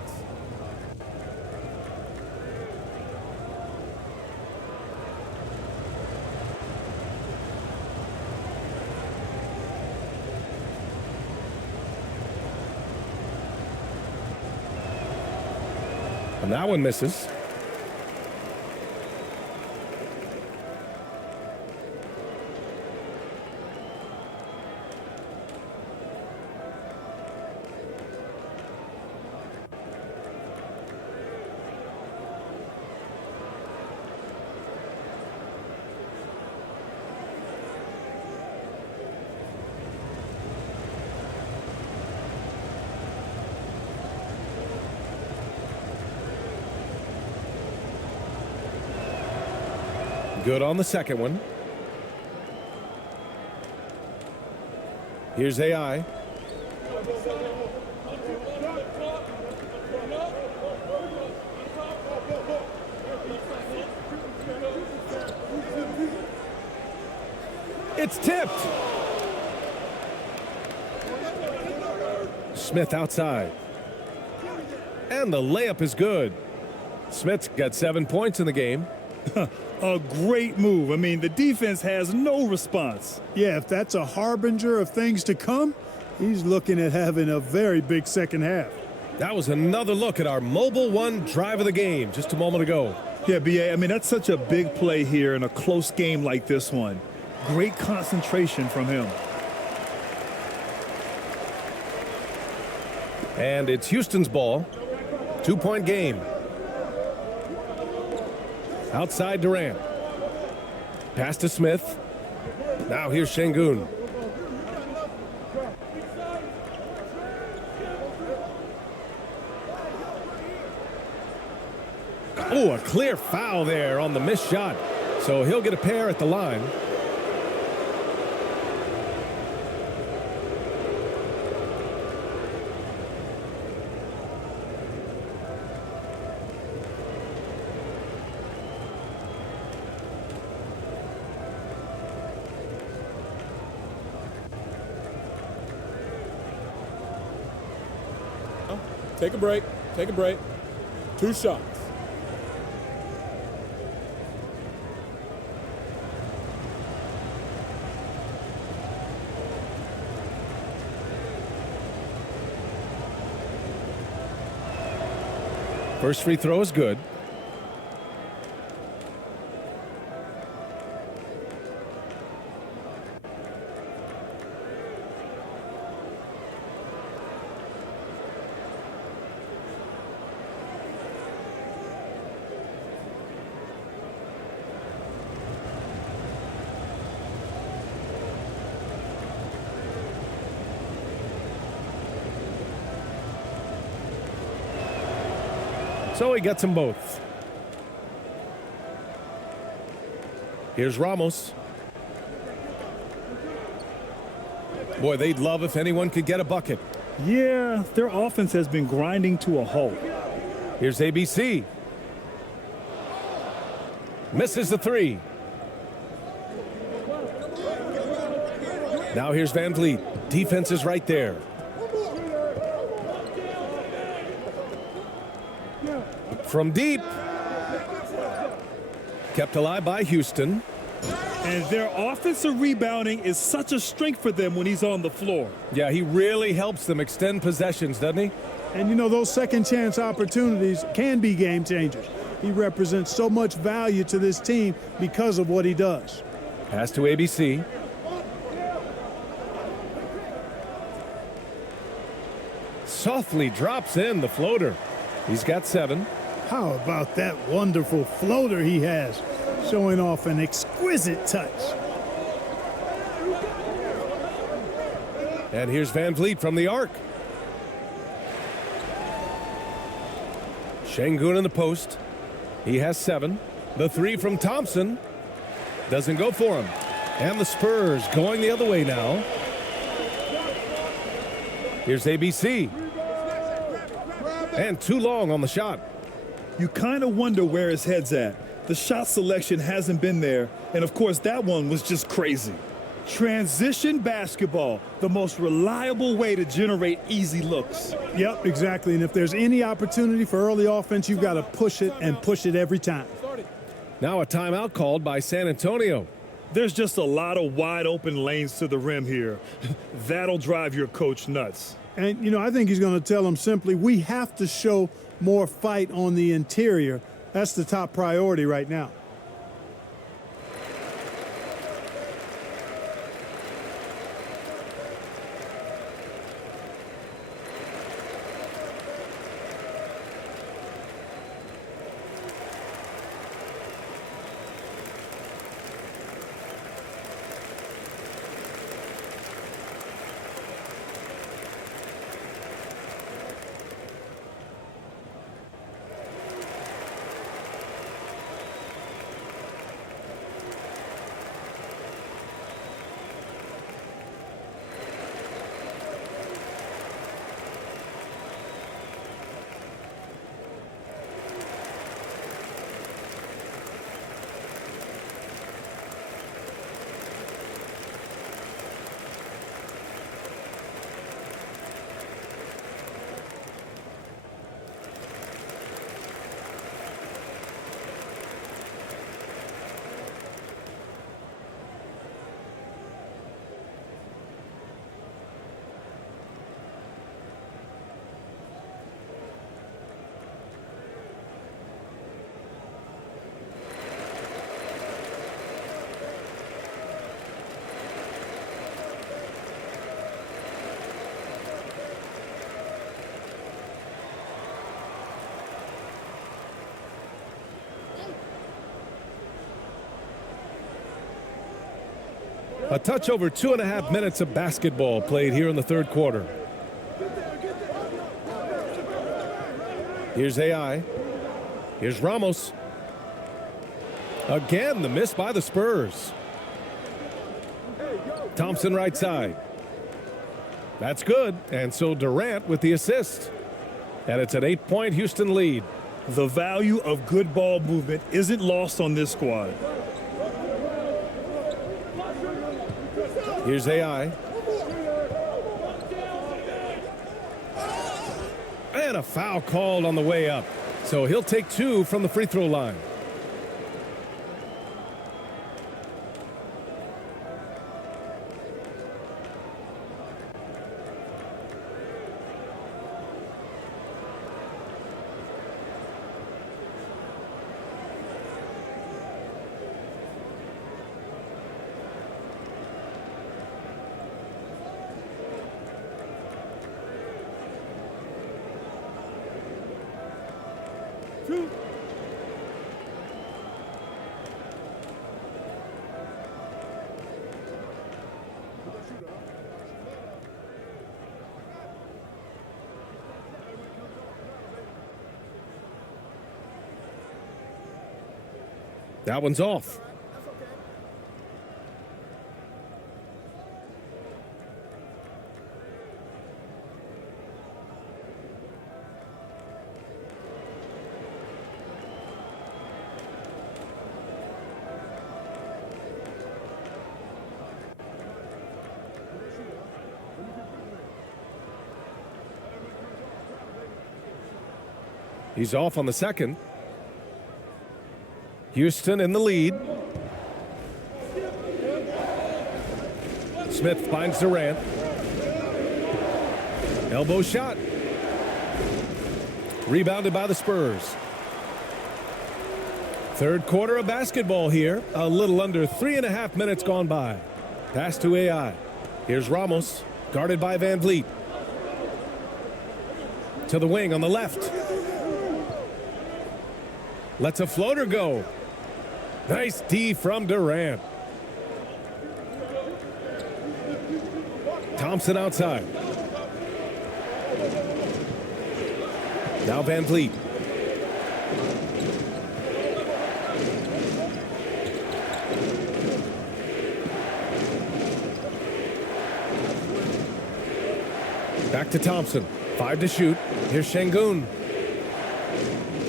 And that one misses. Good on the second one. Here's AI. It's tipped. Smith outside. And the layup is good. Smith's got 7 points in the game. A great move. I mean, the defense has no response. Yeah, if that's a harbinger of things to come, he's looking at having a very big second half. That was another look at our Mobile One drive of the game just a moment ago. Yeah, BA, I mean, that's such a big play here in a close game like this one. Great concentration from him. And it's Houston's ball. 2-point game. Outside Durant. Pass to Smith. Now here's Şengün. Oh, a clear foul there on the missed shot. So he'll get a pair at the line. Take a break. Take a break. 2 shots. First free throw is good. So he gets them both. Here's Ramos. Boy, they'd love if anyone could get a bucket. Yeah, their offense has been grinding to a halt. Here's ABC. Misses the three. Now here's Van Vliet. Defense is right there. From deep. Kept alive by Houston. And their offensive rebounding is such a strength for them when he's on the floor. Yeah, he really helps them extend possessions, doesn't he? And you know, those second chance opportunities can be game changers. He represents so much value to this team because of what he does. Pass to ABC. Softly drops in the floater. He's got 7. How about that wonderful floater he has, showing off an exquisite touch. And here's Van Vliet from the arc. Şengün in the post. He has 7. The 3 from Thompson doesn't go for him. And the Spurs going the other way now. Here's ABC. And too long on the shot. You kind of wonder where his head's at. The shot selection hasn't been there, and of course that one was just crazy. Transition basketball, the most reliable way to generate easy looks. Yep, exactly. And if there's any opportunity for early offense, you've got to push it and push it every time. Now a timeout called by San Antonio. There's just a lot of wide open lanes to the rim here. That'll drive your coach nuts. And, you know, I think he's going to tell them simply, we have to show more fight on the interior. That's the top priority right now. A touch over 2.5 minutes of basketball played here in the third quarter. Here's AI. Here's Ramos. Again, the miss by the Spurs. Thompson right side. That's good. And so Durant with the assist. And it's an 8-point Houston lead. The value of good ball movement isn't lost on this squad. Here's AI. And a foul called on the way up. So he'll take 2 from the free throw line. That one's off. He's off on the second. Houston in the lead. Smith finds Durant. Elbow shot. Rebounded by the Spurs. Third quarter of basketball here. A little under 3.5 minutes gone by. Pass to AI. Here's Ramos, guarded by Van Vliet. To the wing on the left. Lets a floater go. Nice D from Durant. Thompson outside. Now Van Vliet. Back to Thompson. 5 to shoot. Here's Şengün.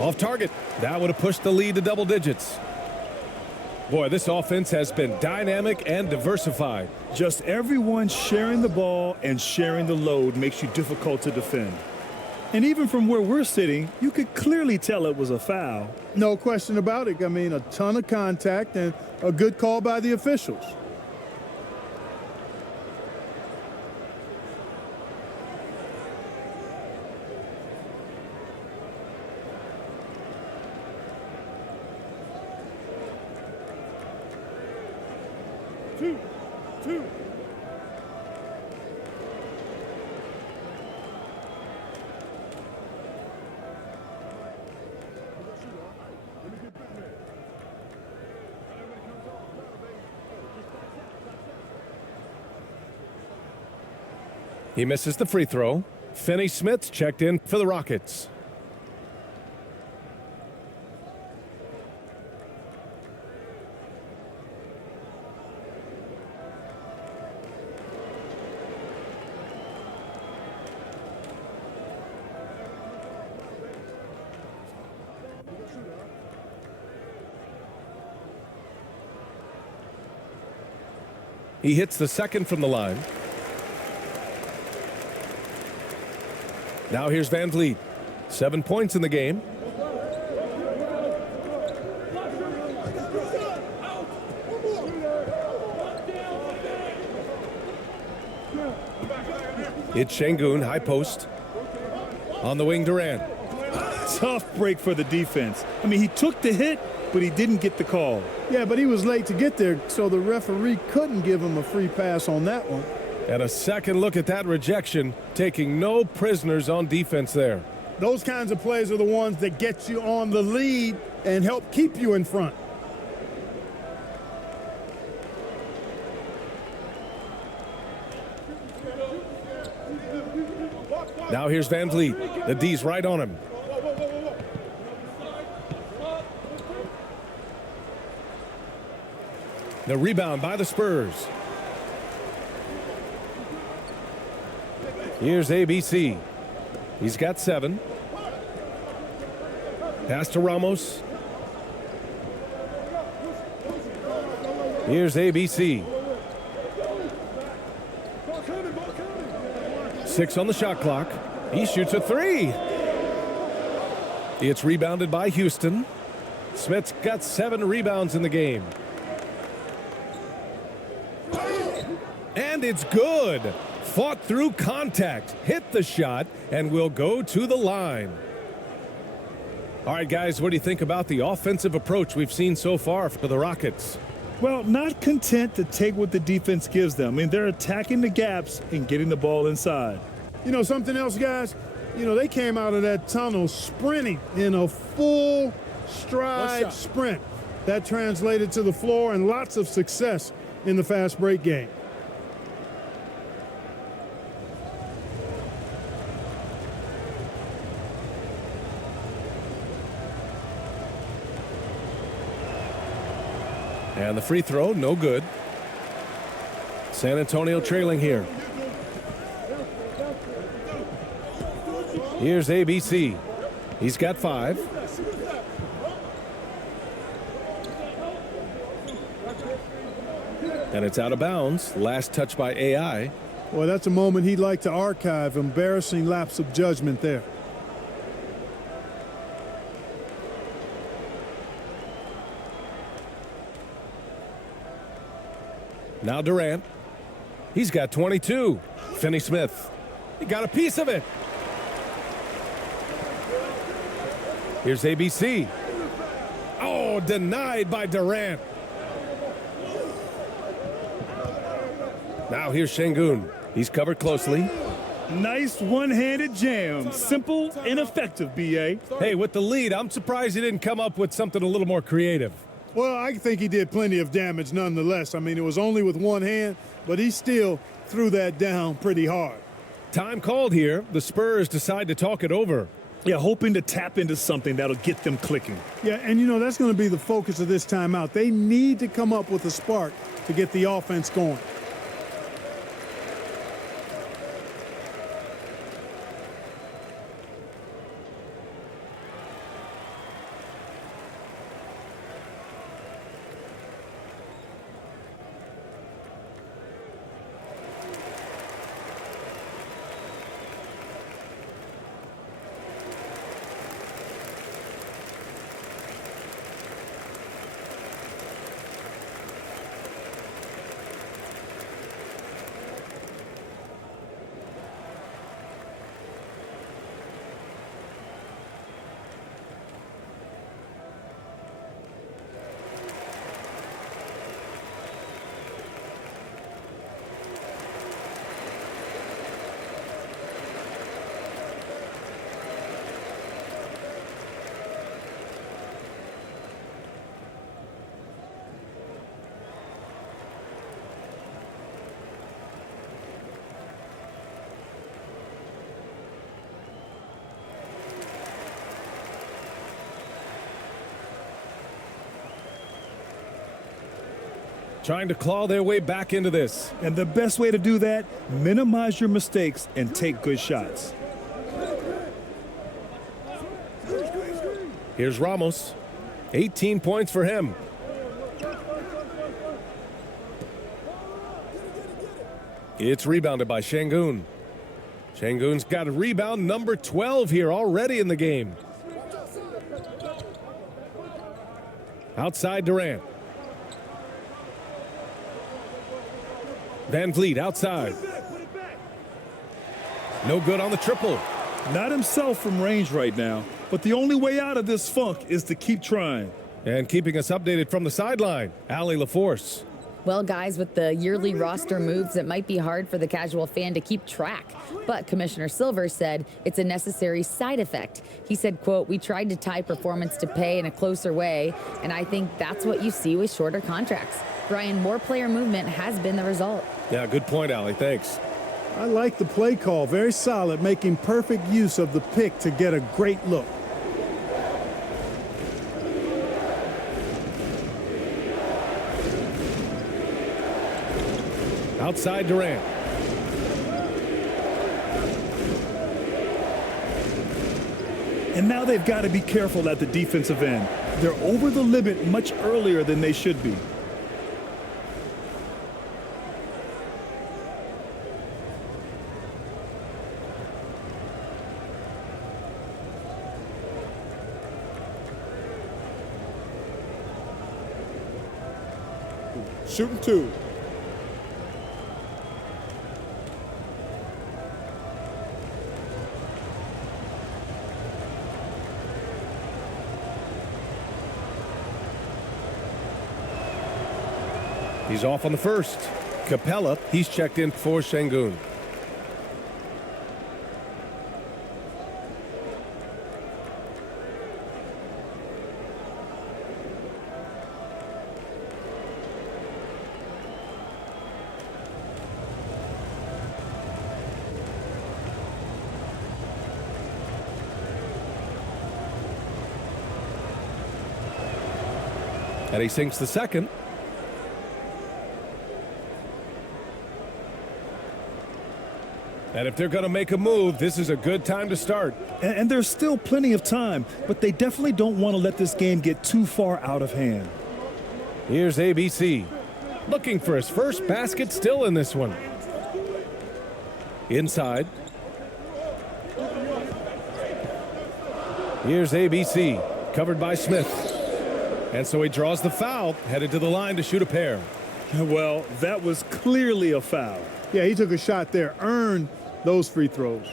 Off target. That would have pushed the lead to double digits. Boy, this offense has been dynamic and diversified. Just everyone sharing the ball and sharing the load makes you difficult to defend. And even from where we're sitting, you could clearly tell it was a foul. No question about it. I mean, a ton of contact and a good call by the officials. Two. He misses the free throw. Finney-Smith's checked in for the Rockets. He hits the second from the line. Now here's Van Vliet. 7 points in the game. It's Şengün, high post. On the wing, Durant. Tough break for the defense. I mean, he took the hit, but he didn't get the call. Yeah, but he was late to get there, so the referee couldn't give him a free pass on that one. And a second look at that rejection, taking no prisoners on defense there. Those kinds of plays are the ones that get you on the lead and help keep you in front. Now here's Van Vliet. The D's right on him. The rebound by the Spurs. Here's ABC. He's got 7. Pass to Ramos. Here's ABC. 6 on the shot clock. He shoots a 3. It's rebounded by Houston. Smith's got 7 rebounds in the game. And it's good. Fought through contact, hit the shot, and will go to the line. All right, guys, what do you think about the offensive approach we've seen so far for the Rockets? Well, not content to take what the defense gives them. I mean, they're attacking the gaps and getting the ball inside. You know, something else, guys? You know, they came out of that tunnel sprinting in a full stride sprint. That translated to the floor and lots of success in the fast break game. And the free throw, no good. San Antonio trailing here. Here's ABC. He's got 5. And it's out of bounds. Last touch by AI. Well, that's a moment he'd like to archive. Embarrassing lapse of judgment there. Now Durant. He's got 22. Finney-Smith. He got a piece of it. Here's ABC. Oh, denied by Durant. Now here's Şengün. He's covered closely. Nice one-handed jam. Simple and effective, B.A. Hey, with the lead, I'm surprised he didn't come up with something a little more creative. Well, I think he did plenty of damage nonetheless. I mean, it was only with one hand, but he still threw that down pretty hard. Time called here. The Spurs decide to talk it over. Yeah, hoping to tap into something that'll get them clicking. Yeah, and you know, that's going to be the focus of this timeout. They need to come up with a spark to get the offense going. Trying to claw their way back into this. And the best way to do that, minimize your mistakes and take good shots. Here's Ramos. 18 points for him. It's rebounded by Şengün. Şengün's got a rebound number 12 here already in the game. Outside Durant. Van Vliet outside. No good on the triple. Not himself from range right now, but the only way out of this funk is to keep trying. And keeping us updated from the sideline, Allie LaForce. Well, guys, with the yearly roster moves, it might be hard for the casual fan to keep track. But Commissioner Silver said it's a necessary side effect. He said, quote, "We tried to tie performance to pay in a closer way, and I think that's what you see with shorter contracts." Bryan, more player movement has been the result. Yeah, good point, Allie. Thanks. I like the play call. Very solid, making perfect use of the pick to get a great look. Outside Durant. And now they've got to be careful at the defensive end. They're over the limit much earlier than they should be. Shooting 2. He's off on the first. Capella, he's checked in for Şengün. And he sinks the second. And if they're going to make a move, this is a good time to start. And there's still plenty of time, but they definitely don't want to let this game get too far out of hand. Here's ABC. Looking for his first basket still in this one. Inside. Here's ABC. Covered by Smith. And so he draws the foul, headed to the line to shoot a pair. Well, that was clearly a foul. Yeah, he took a shot there, earned those free throws.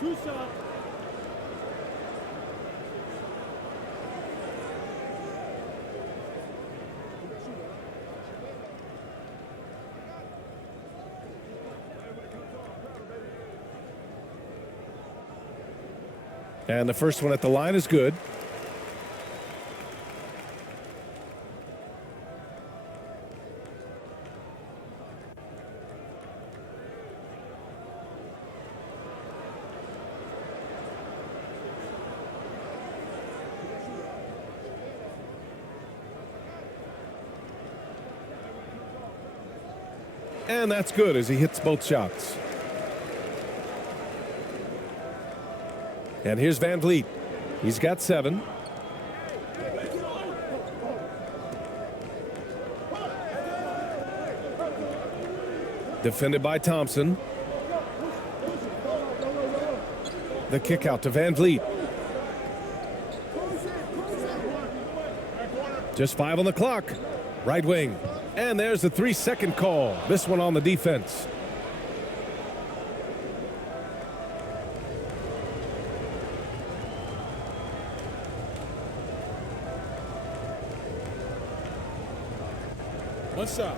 Two shots. And the first one at the line is good. And that's good as he hits both shots. And here's Van Vliet. He's got 7. Defended by Thompson. The kick out to Van Vliet. Just 5 on the clock. Right wing. And there's the 3-second call. This one on the defense. One shot.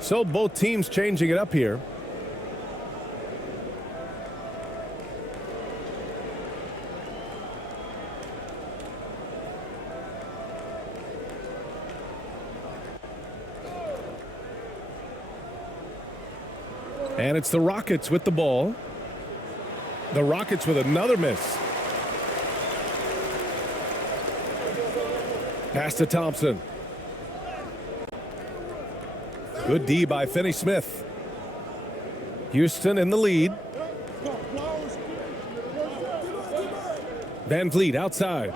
So both teams changing it up here. And it's the Rockets with the ball. The Rockets with another miss. Pass to Thompson. Good D by Finney-Smith. Houston in the lead. Van Vliet outside.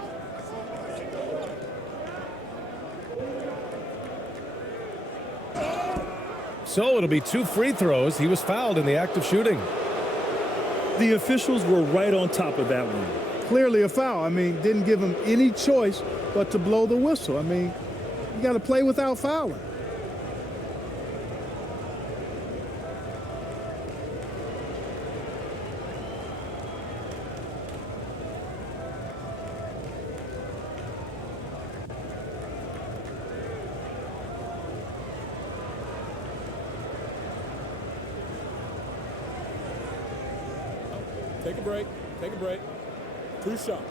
So it'll be 2 free throws. He was fouled in the act of shooting. The officials were right on top of that one. Clearly a foul. I mean, didn't give him any choice but to blow the whistle. I mean, you got to play without fouling. Take a break. Take a break. 2 shots.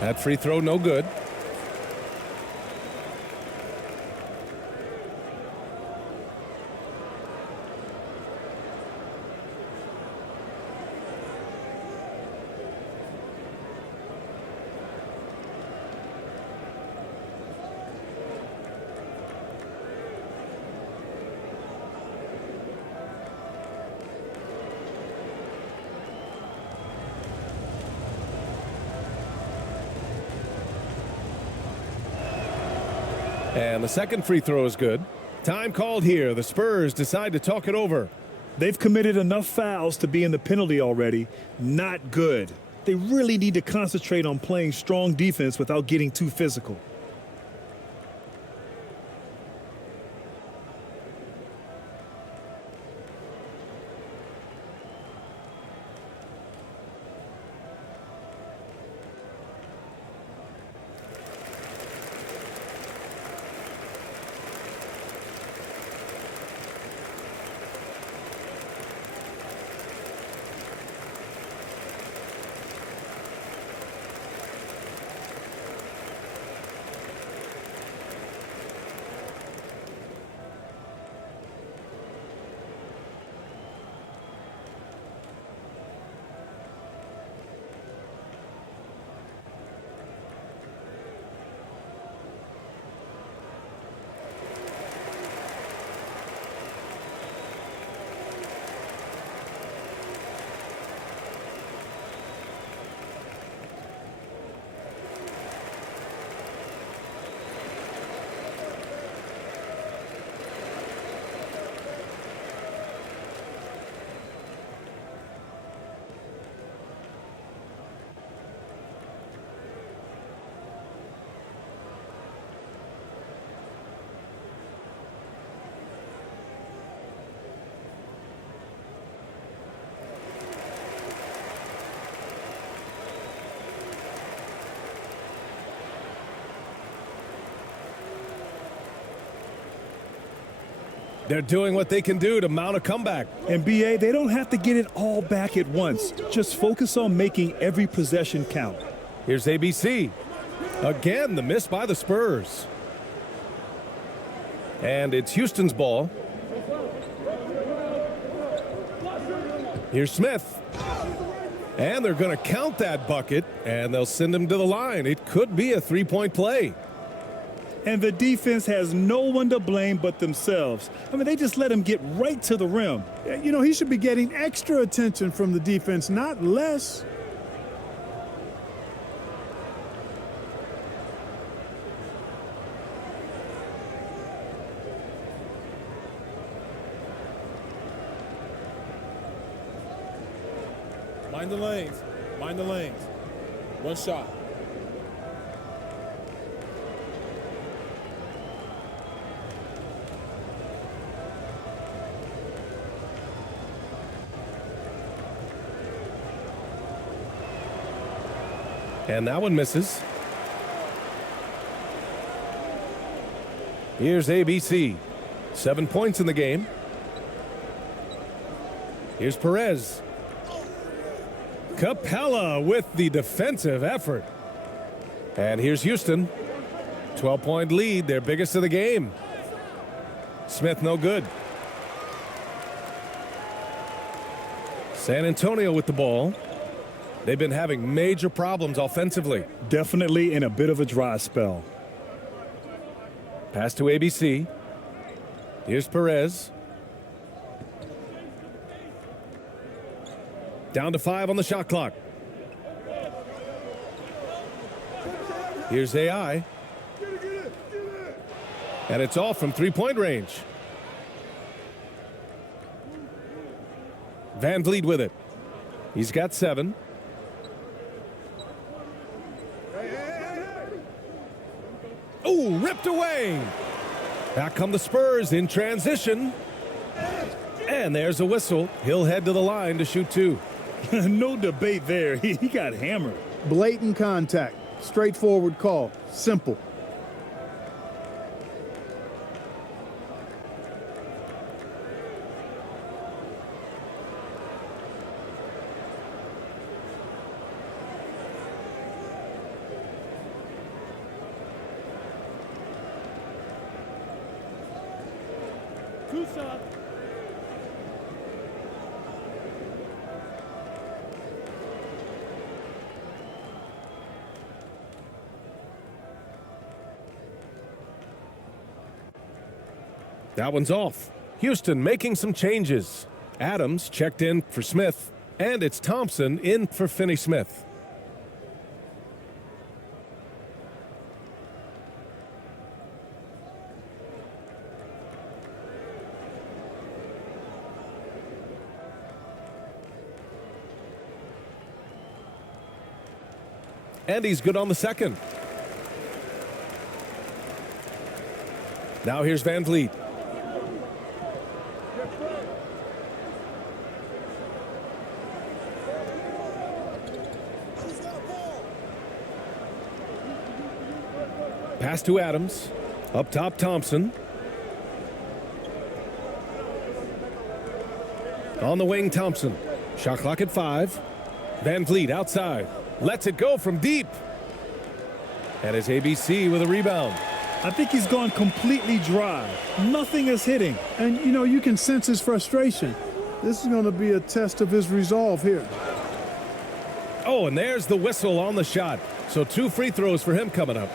That free throw, no good. And the second free throw is good. Time called here. The Spurs decide to talk it over. They've committed enough fouls to be in the penalty already. Not good. They really need to concentrate on playing strong defense without getting too physical. They're doing what they can do to mount a comeback. And BA, they don't have to get it all back at once. Just focus on making every possession count. Here's ABC. Again, the miss by the Spurs. And it's Houston's ball. Here's Smith. And they're going to count that bucket, and they'll send him to the line. It could be a three-point play. And the defense has no one to blame but themselves. I mean, they just let him get right to the rim. You know, he should be getting extra attention from the defense, not less. Mind the lanes. Mind the lanes. 1 shot. And that one misses. Here's ABC. 7 points in the game. Here's Perez. Capella with the defensive effort. And here's Houston. 12-point lead, their biggest of the game. Smith no good. San Antonio with the ball. They've been having major problems offensively. Definitely in a bit of a dry spell. Pass to ABC. Here's Perez. Down to 5 on the shot clock. Here's AI. And it's off from three-point range. Van Vliet with it. He's got 7. Oh, ripped away. Back come the Spurs in transition. And there's a whistle. He'll head to the line to shoot 2. No debate there. He got hammered. Blatant contact. Straightforward call. Simple. That one's off. Houston making some changes. Adams checked in for Smith, and it's Thompson in for Finney-Smith. And he's good on the second. Now here's Van Vliet. Pass to Adams. Up top, Thompson. On the wing, Thompson. Shot clock at 5. Van Vliet outside. Lets it go from deep. And it's ABC with a rebound. I think he's gone completely dry. Nothing is hitting. And, you know, you can sense his frustration. This is going to be a test of his resolve here. Oh, and there's the whistle on the shot. So 2 free throws for him coming up.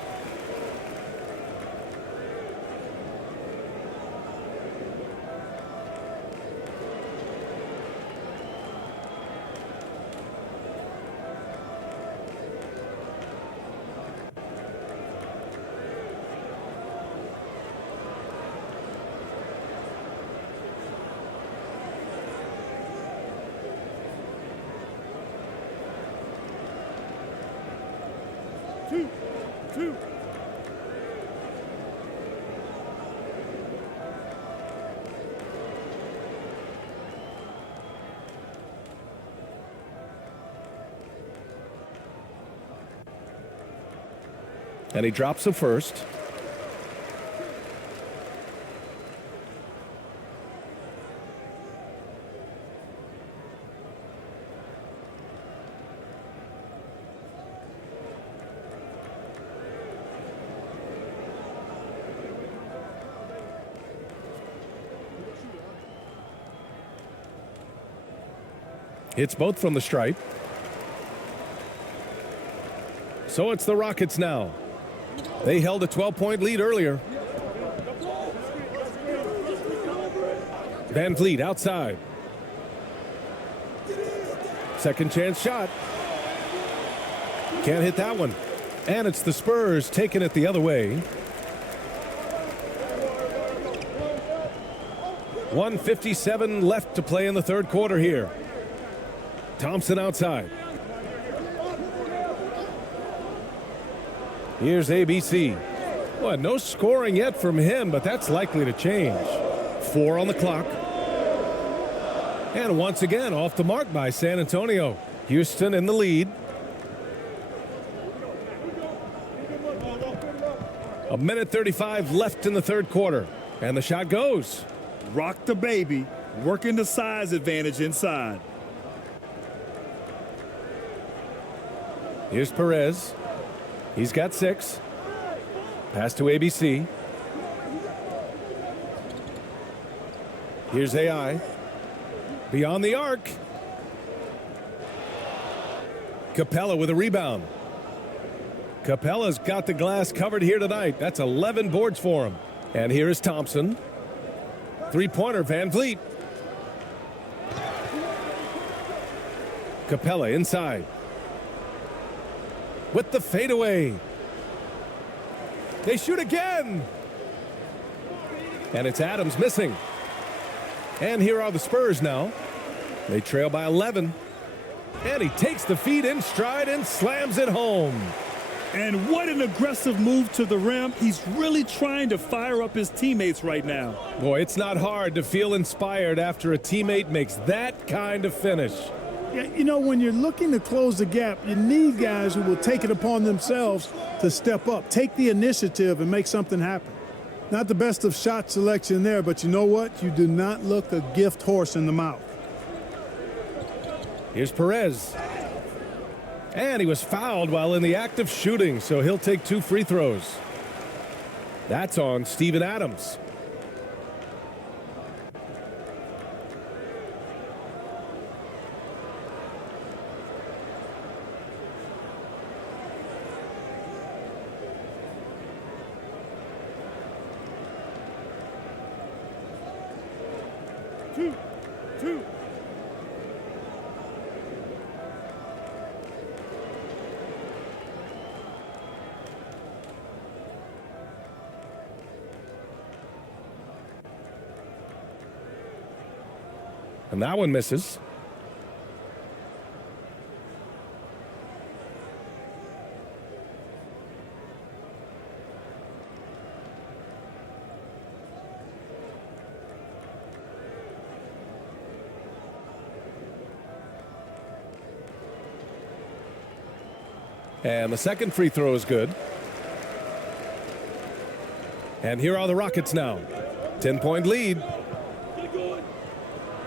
Two. And he drops the first. Hits both from the stripe. So it's the Rockets now. They held a 12-point lead earlier. Van Vliet outside. Second chance shot. Can't hit that one. And it's the Spurs taking it the other way. 1:57 left to play in the third quarter here. Thompson outside. Here's ABC. Well, no scoring yet from him, but that's likely to change. 4 on the clock. And once again, off the mark by San Antonio. Houston in the lead. A minute 35 left in the third quarter. And the shot goes. Rock the baby, working the size advantage inside. Here's Perez. He's got 6. Pass to ABC. Here's AI. Beyond the arc. Capella with a rebound. Capella's got the glass covered here tonight. That's 11 boards for him. And here is Thompson. Three-pointer, Van Vliet. Capella inside. With the fadeaway. They shoot again. And it's Adams missing. And here are the Spurs now. They trail by 11. And he takes the feed in stride and slams it home. And what an aggressive move to the rim. He's really trying to fire up his teammates right now. Boy, it's not hard to feel inspired after a teammate makes that kind of finish. Yeah, you know, when you're looking to close the gap, you need guys who will take it upon themselves to step up, take the initiative and make something happen. Not the best of shot selection there, but you know what? You do not look a gift horse in the mouth. Here's Perez. And he was fouled while in the act of shooting, so he'll take 2 free throws. That's on Steven Adams. Two. And that one misses. And the second free throw is good. And here are the Rockets now. 10-point lead.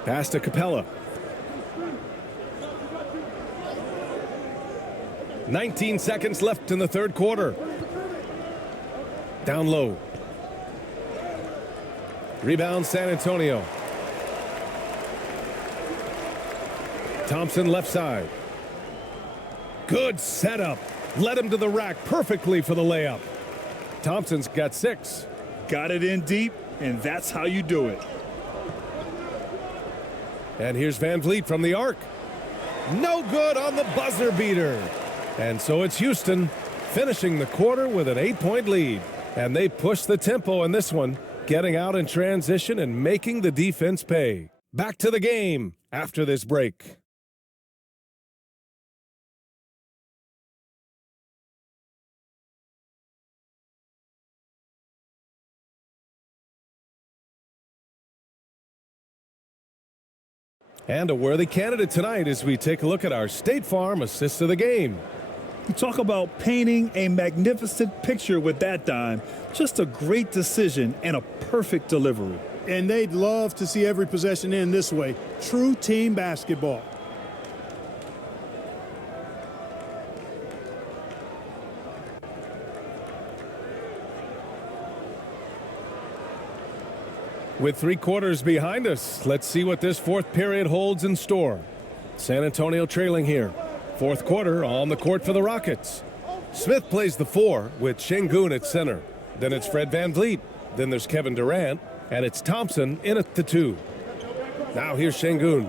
Pass to Capella. 19 seconds left in the third quarter. Down low. Rebound San Antonio. Thompson left side. Good setup. Led him to the rack perfectly for the layup. Thompson's got 6. Got it in deep, and that's how you do it. And here's Van Vliet from the arc. No good on the buzzer beater. And so it's Houston finishing the quarter with an 8-point lead. And they push the tempo in this one, getting out in transition and making the defense pay. Back to the game after this break. And a worthy candidate tonight as we take a look at our State Farm assist of the game. You talk about painting a magnificent picture with that dime. Just a great decision and a perfect delivery. And they'd love to see every possession end this way. True team basketball. With 3 quarters behind us, let's see what this fourth period holds in store. San Antonio trailing here. Fourth quarter on the court for the Rockets. Smith plays the 4 with Şengün at center. Then it's Fred Van Vliet. Then there's Kevin Durant. And it's Thompson in at the 2. Now here's Şengün.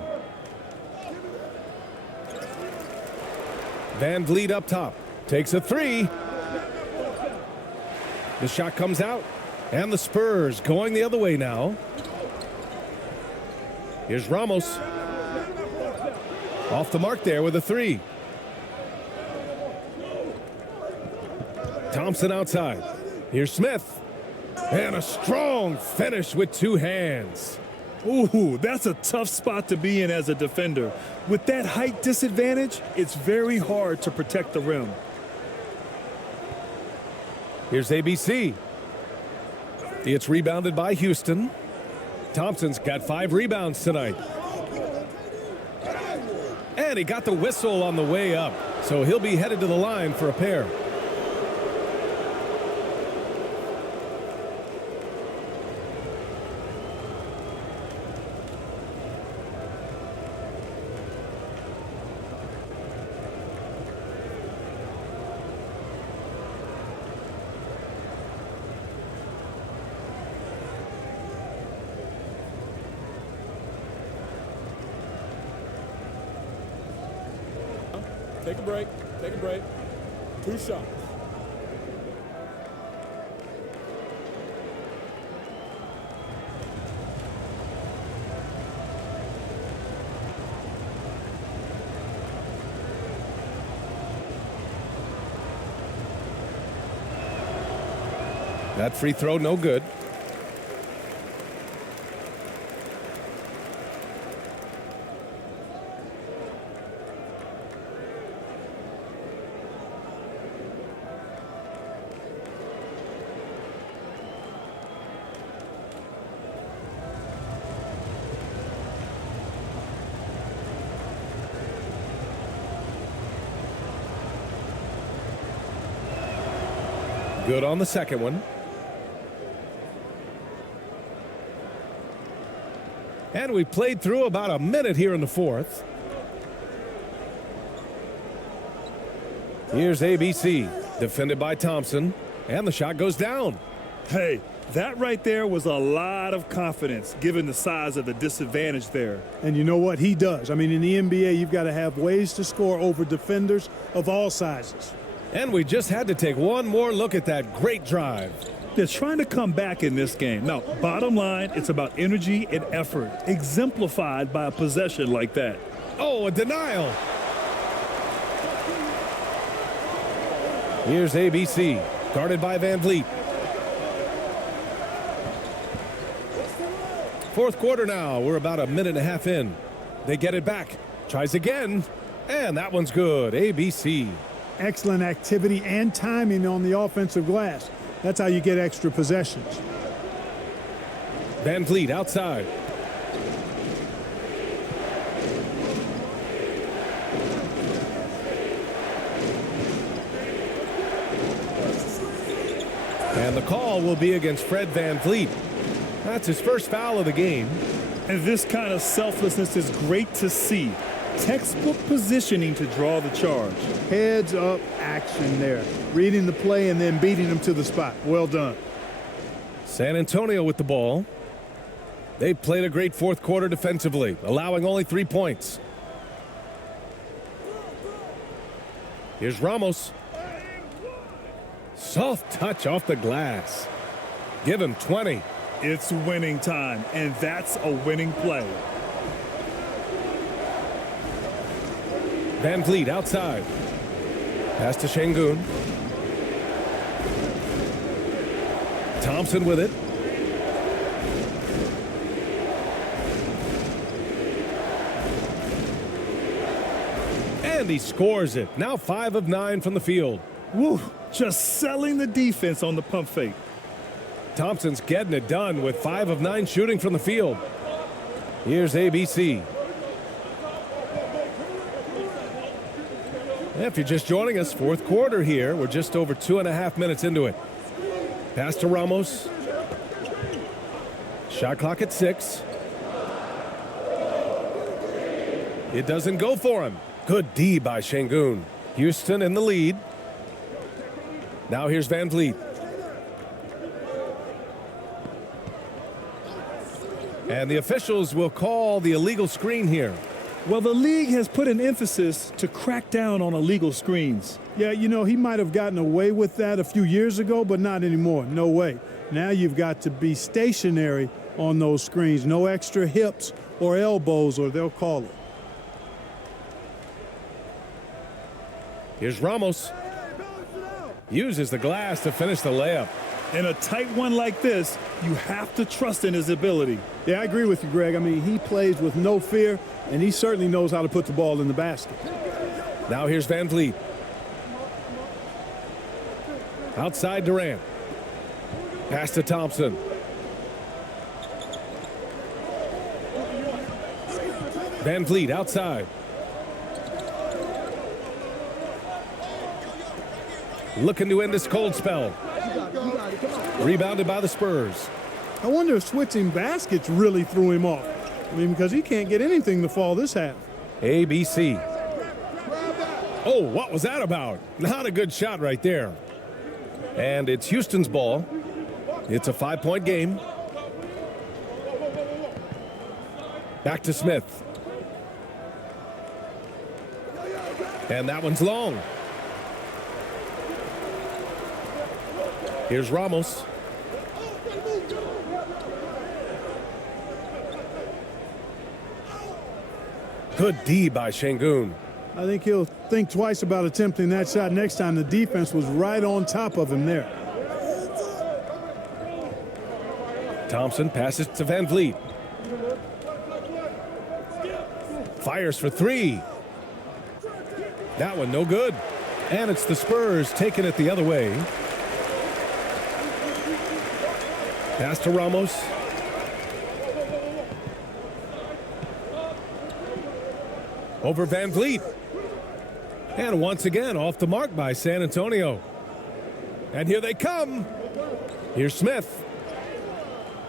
Van Vliet up top. Takes a 3. The shot comes out. And the Spurs going the other way now. Here's Ramos. Off the mark there with a 3. Thompson outside. Here's Smith. And a strong finish with 2 hands. Ooh, that's a tough spot to be in as a defender. With that height disadvantage, it's very hard to protect the rim. Here's ABC. It's rebounded by Houston. Thompson's got 5 rebounds tonight. And he got the whistle on the way up, so he'll be headed to the line for a pair. Take a break. Take a break. 2 shots. That free throw no good. Good on the second one. And we played through about a minute here in the fourth. Here's ABC, defended by Thompson, and the shot goes down. Hey, that right there was a lot of confidence, given the size of the disadvantage there. And you know what? He does. I mean, in the NBA, you've got to have ways to score over defenders of all sizes. And we just had to take one more look at that great drive. They're trying to come back in this game. Now, bottom line, it's about energy and effort, exemplified by a possession like that. Oh, a denial. Here's ABC, guarded by Van Vliet. Fourth quarter now. We're about a minute and a half in. They get it back. Tries again. And that one's good. ABC. Excellent activity and timing on the offensive glass. That's how you get extra possessions. Van Vliet outside. And the call will be against Fred Van Vliet. That's his first foul of the game. And this kind of selflessness is great to see. Textbook positioning to draw the charge. Heads up action there. Reading the play and then beating them to the spot. Well done. San Antonio with the ball. They played a great fourth quarter defensively, allowing only 3 points. Here's Ramos. Soft touch off the glass. Give him 20. It's winning time, and that's a winning play. Van Vliet outside. Pass to Şengün. Thompson with it. And he scores it. Now 5 of 9 from the field. Woo, just selling the defense on the pump fake. Thompson's getting it done with 5 of 9 shooting from the field. Here's ABC. If you're just joining us, fourth quarter here. We're just over 2.5 minutes into it. Pass to Ramos. Shot clock at 6. It doesn't go for him. Good D by Şengün. Houston in the lead. Now here's Van Vliet. And the officials will call the illegal screen here. Well, the league has put an emphasis to crack down on illegal screens. Yeah, you know, he might have gotten away with that a few years ago, but not anymore. No way. Now you've got to be stationary on those screens. No extra hips or elbows, or they'll call it. Here's Ramos. Uses the glass to finish the layup. In a tight one like this, you have to trust in his ability. Yeah, I agree with you, Greg. I mean, he plays with no fear, and he certainly knows how to put the ball in the basket. Now here's Van Vliet. Outside Durant. Pass to Thompson. Van Vliet outside. Looking to end this cold spell. Rebounded by the Spurs. I wonder if switching baskets really threw him off. I mean, because he can't get anything to fall this half. ABC. Oh, what was that about? Not a good shot right there. And it's Houston's ball. It's a 5-point game. Back to Smith. And that one's long. Here's Ramos. Good D by Şengün. I think he'll think twice about attempting that shot next time. The defense was right on top of him there. Thompson passes to Van Vliet. Fires for 3. That one no good. And it's the Spurs taking it the other way. Pass to Ramos. Over Van Vliet. And once again, off the mark by San Antonio. And here they come. Here's Smith.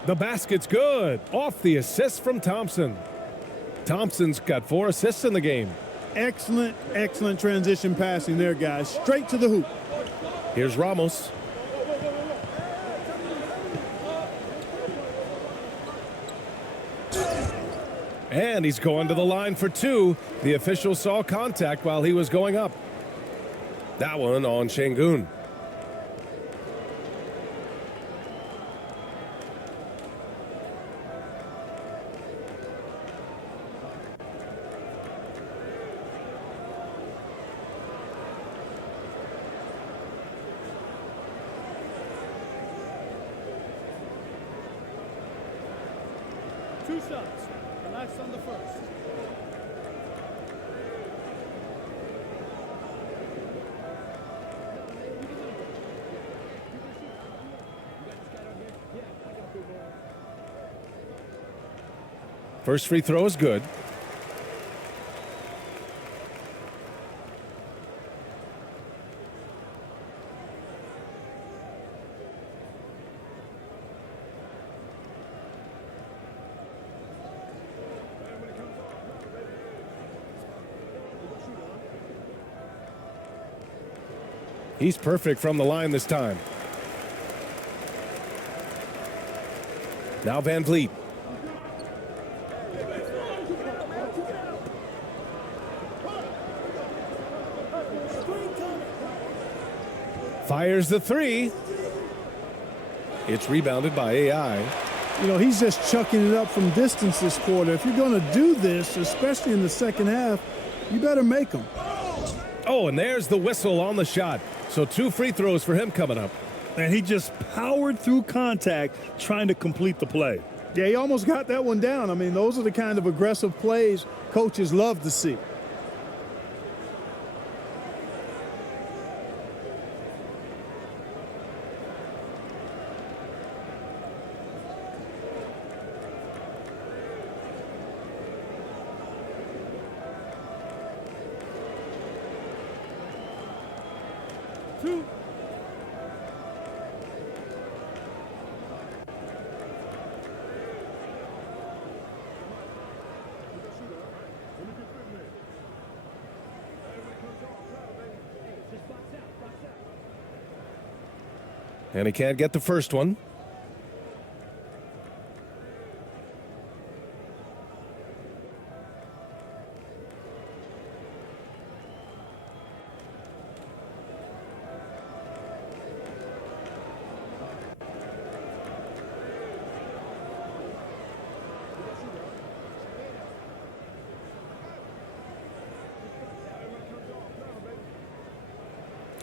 The basket's good. Off the assist from Thompson. Thompson's got 4 assists in the game. Excellent, excellent transition passing there, guys. Straight to the hoop. Here's Ramos. And he's going to the line for 2. The official saw contact while he was going up. That one on Şengün. Two shots. Relax on the first. First free throw is good. He's perfect from the line this time. Now Van Vliet. Fires the 3. It's rebounded by AI. You know, he's just chucking it up from distance this quarter. If you're going to do this, especially in the second half, you better make them. Oh, and there's the whistle on the shot. So 2 free throws for him coming up. And he just powered through contact trying to complete the play. Yeah, he almost got that one down. I mean, those are the kind of aggressive plays coaches love to see. Two. And he can't get the first one.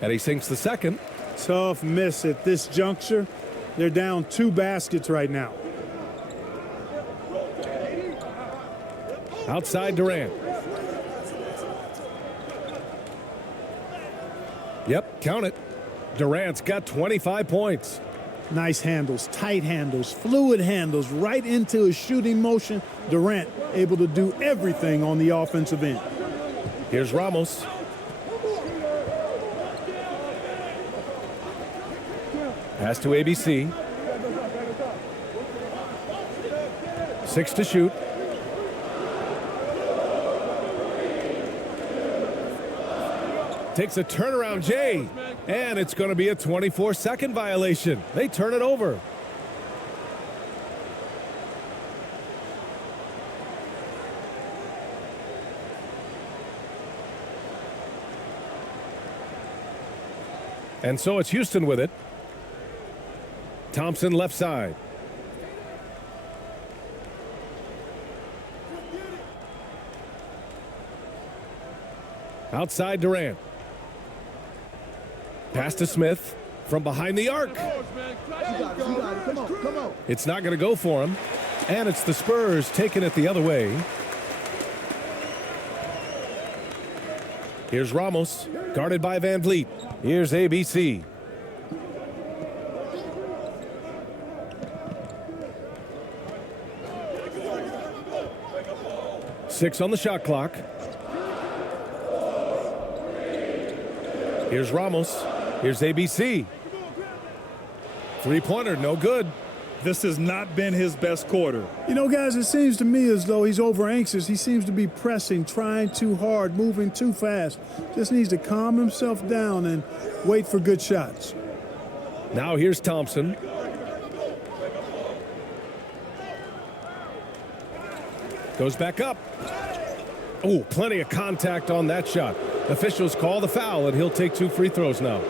And he sinks the second. Tough miss at this juncture. They're down 2 baskets right now. Outside Durant. Yep, count it. Durant's got 25 points. Nice handles, tight handles, fluid handles, right into his shooting motion. Durant able to do everything on the offensive end. Here's Ramos. Pass to ABC. 6 to shoot. Takes a turnaround J, and it's going to be a 24-second violation. They turn it over. And so it's Houston with it. Thompson left side. Outside Durant. Pass to Smith from behind the arc. It's not going to go for him. And it's the Spurs taking it the other way. Here's Ramos, guarded by Van Vliet. Here's ABC. Six on the shot clock. Here's Ramos. Here's ABC. Three-pointer, no good. This has not been his best quarter. You know, guys, it seems to me as though he's over anxious. He seems to be pressing, trying too hard, moving too fast. Just needs to calm himself down and wait for good shots. Now here's Thompson. Goes back up. Oh, plenty of contact on that shot. Officials call the foul, and he'll take 2 free throws now.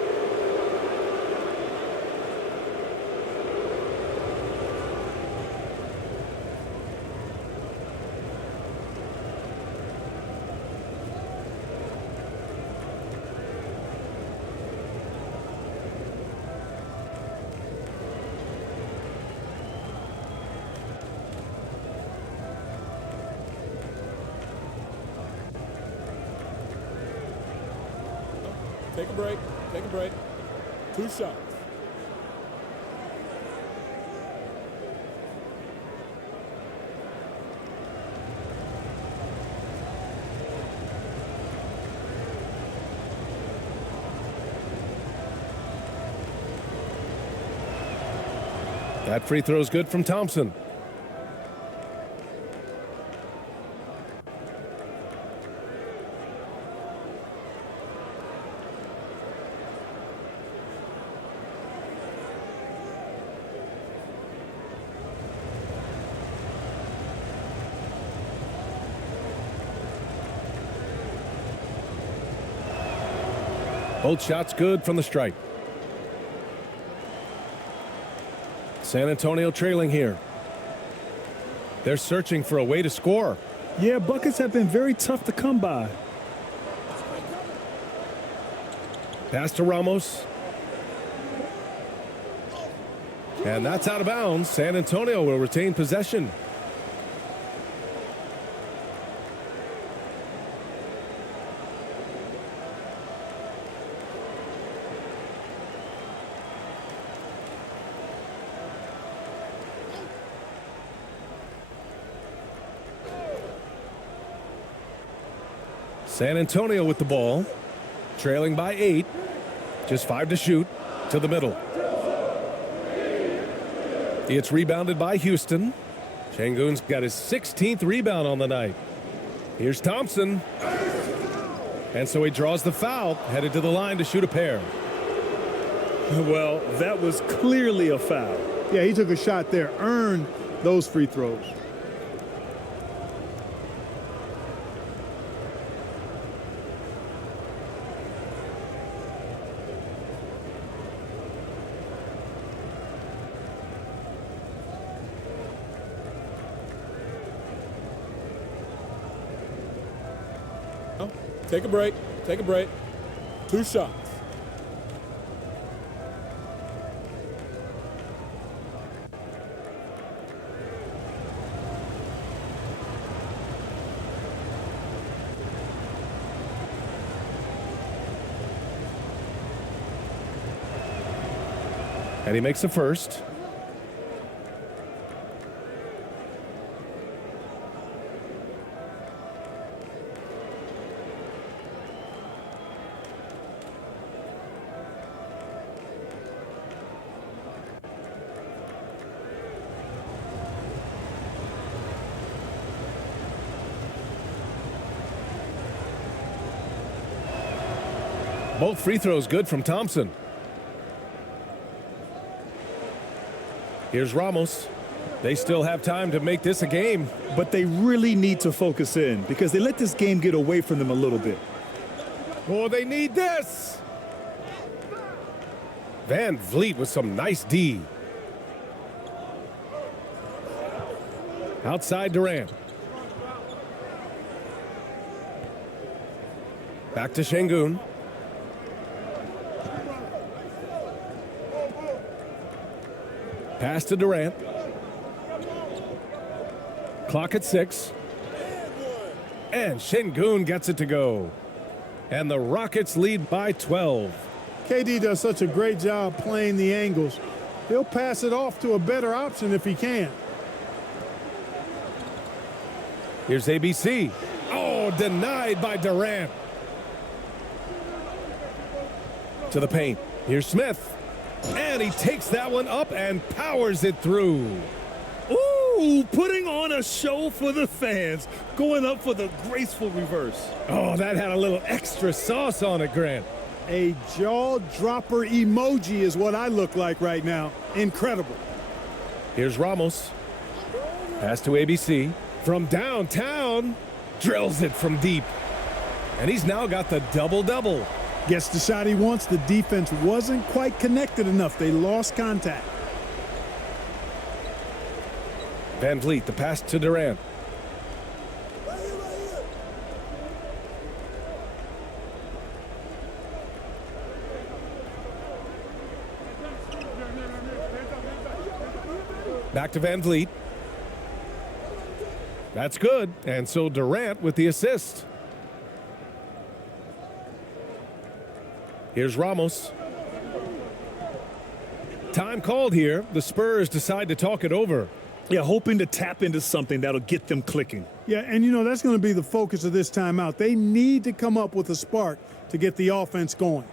Take a break. Take a break. 2 shots. That free throw is good from Thompson. Both shots good from the stripe. San Antonio trailing here. They're searching for a way to score. Yeah, buckets have been very tough to come by. Pass to Ramos. And that's out of bounds. San Antonio will retain possession. San Antonio with the ball, trailing by 8, just 5 to shoot, to the middle. It's rebounded by Houston. Şengün's got his 16th rebound on the night. Here's Thompson. And so he draws the foul, headed to the line to shoot a pair. Well, that was clearly a foul. Yeah, he took a shot there, earned those free throws. Take a break. Take a break. 2 shots. And he makes the first. Both free throws good from Thompson. Here's Ramos. They still have time to make this a game. But they really need to focus in because they let this game get away from them a little bit. Oh, they need this. Van Vliet with some nice D. Outside Durant. Back to Şengün. Pass to Durant. Clock at 6. And Şengün gets it to go. And the Rockets lead by 12. KD does such a great job playing the angles. He'll pass it off to a better option if he can. Here's ABC. Oh, denied by Durant. To the paint. Here's Smith. And he takes that one up and powers it through. Ooh, putting on a show for the fans, going up for the graceful reverse. Oh, that had a little extra sauce on it, Grant. A jaw-dropper emoji is what I look like right now. Incredible. Here's Ramos. Pass to ABC. From downtown, drills it from deep. And he's now got the double-double. Gets the shot he wants. The defense wasn't quite connected enough. They lost contact. Van Vliet, the pass to Durant. Back to Van Vliet. That's good. And so Durant with the assist. Here's Ramos. Time called here. The Spurs decide to talk it over. Yeah, hoping to tap into something that'll get them clicking. Yeah, and you know, that's going to be the focus of this timeout. They need to come up with a spark to get the offense going.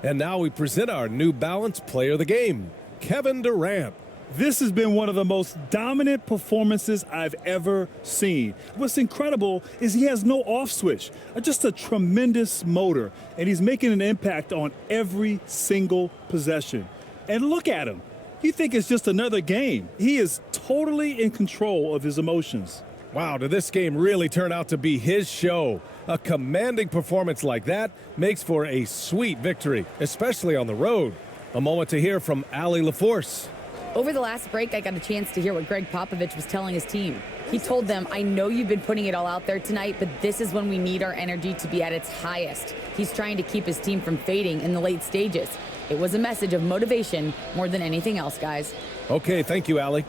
And now we present our New Balance Player of the Game, Kevin Durant. This has been one of the most dominant performances I've ever seen. What's incredible is he has no off switch, just a tremendous motor, and he's making an impact on every single possession. And look at him. You think it's just another game. He is totally in control of his emotions. Wow, did this game really turn out to be his show? A commanding performance like that makes for a sweet victory, especially on the road. A moment to hear from Allie LaForce. Over the last break, I got a chance to hear what Greg Popovich was telling his team. He told them, I know you've been putting it all out there tonight, but this is when we need our energy to be at its highest. He's trying to keep his team from fading in the late stages. It was a message of motivation more than anything else, guys. Okay, thank you, Allie.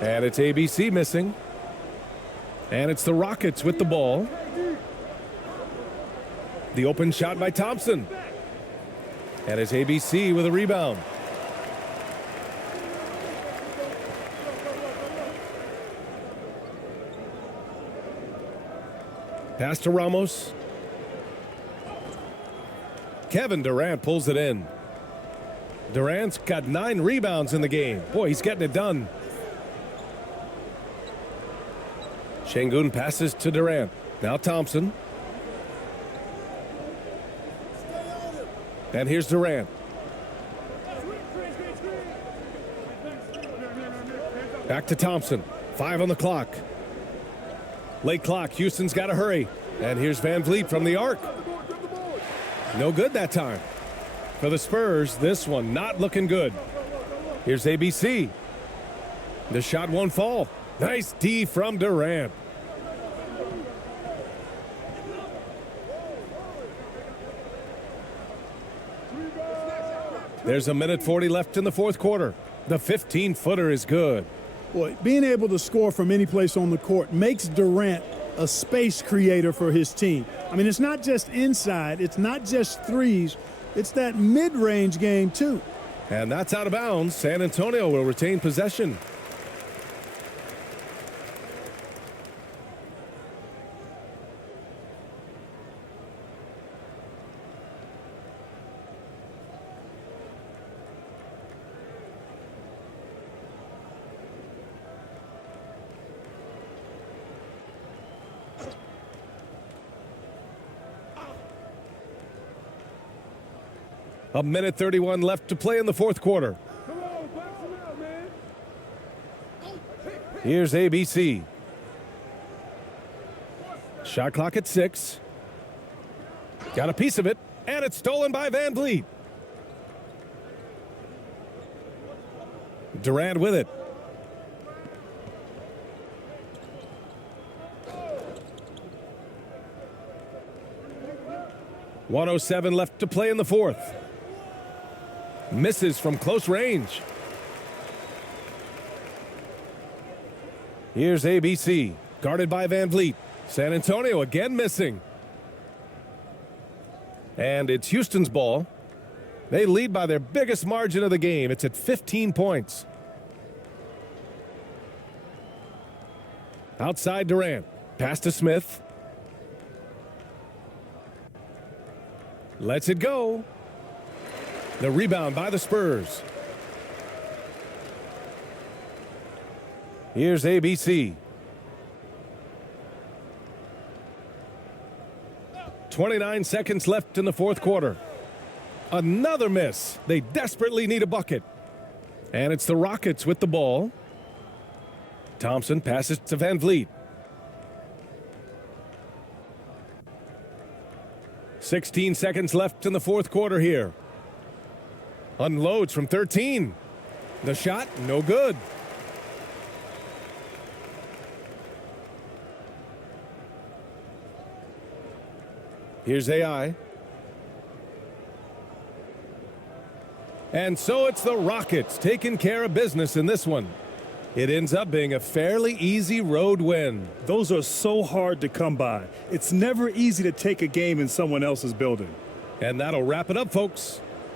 And it's ABC missing. And it's the Rockets with the ball. The open shot by Thompson. And it's ABC with a rebound. Pass to Ramos. Kevin Durant pulls it in. Durant's got 9 rebounds in the game. Boy, he's getting it done. Şengün passes to Durant. Now Thompson. And here's Durant. Back to Thompson. 5 on the clock. Late clock. Houston's got to hurry. And here's Van Vliet from the arc. No good that time. For the Spurs, this one not looking good. Here's ABC. The shot won't fall. Nice D from Durant. There's a minute 40 left in the fourth quarter. The 15-footer is good. Boy, being able to score from any place on the court makes Durant a space creator for his team. I mean, it's not just inside, it's not just threes, It's that mid-range game, too. And that's out of bounds. San Antonio will retain possession. A minute 31 left to play in the fourth quarter. Here's ABC. Shot clock at 6. Got a piece of it, and it's stolen by Van Vliet. Durant with it. .107 left to play in the fourth. Misses from close range. Here's ABC, guarded by Van Vliet. San Antonio again missing. And it's Houston's ball. They lead by their biggest margin of the game. It's at 15 points. Outside Durant. Pass to Smith. Lets it go. The rebound by the Spurs. Here's ABC. 29 seconds left in the fourth quarter. Another miss. They desperately need a bucket. And it's the Rockets with the ball. Thompson passes to Van Vliet. 16 seconds left in the fourth quarter here. Unloads from 13. The shot, no good. Here's AI. And so it's the Rockets taking care of business in this one. It ends up being a fairly easy road win. Those are so hard to come by. It's never easy to take a game in someone else's building. And that'll wrap it up, folks.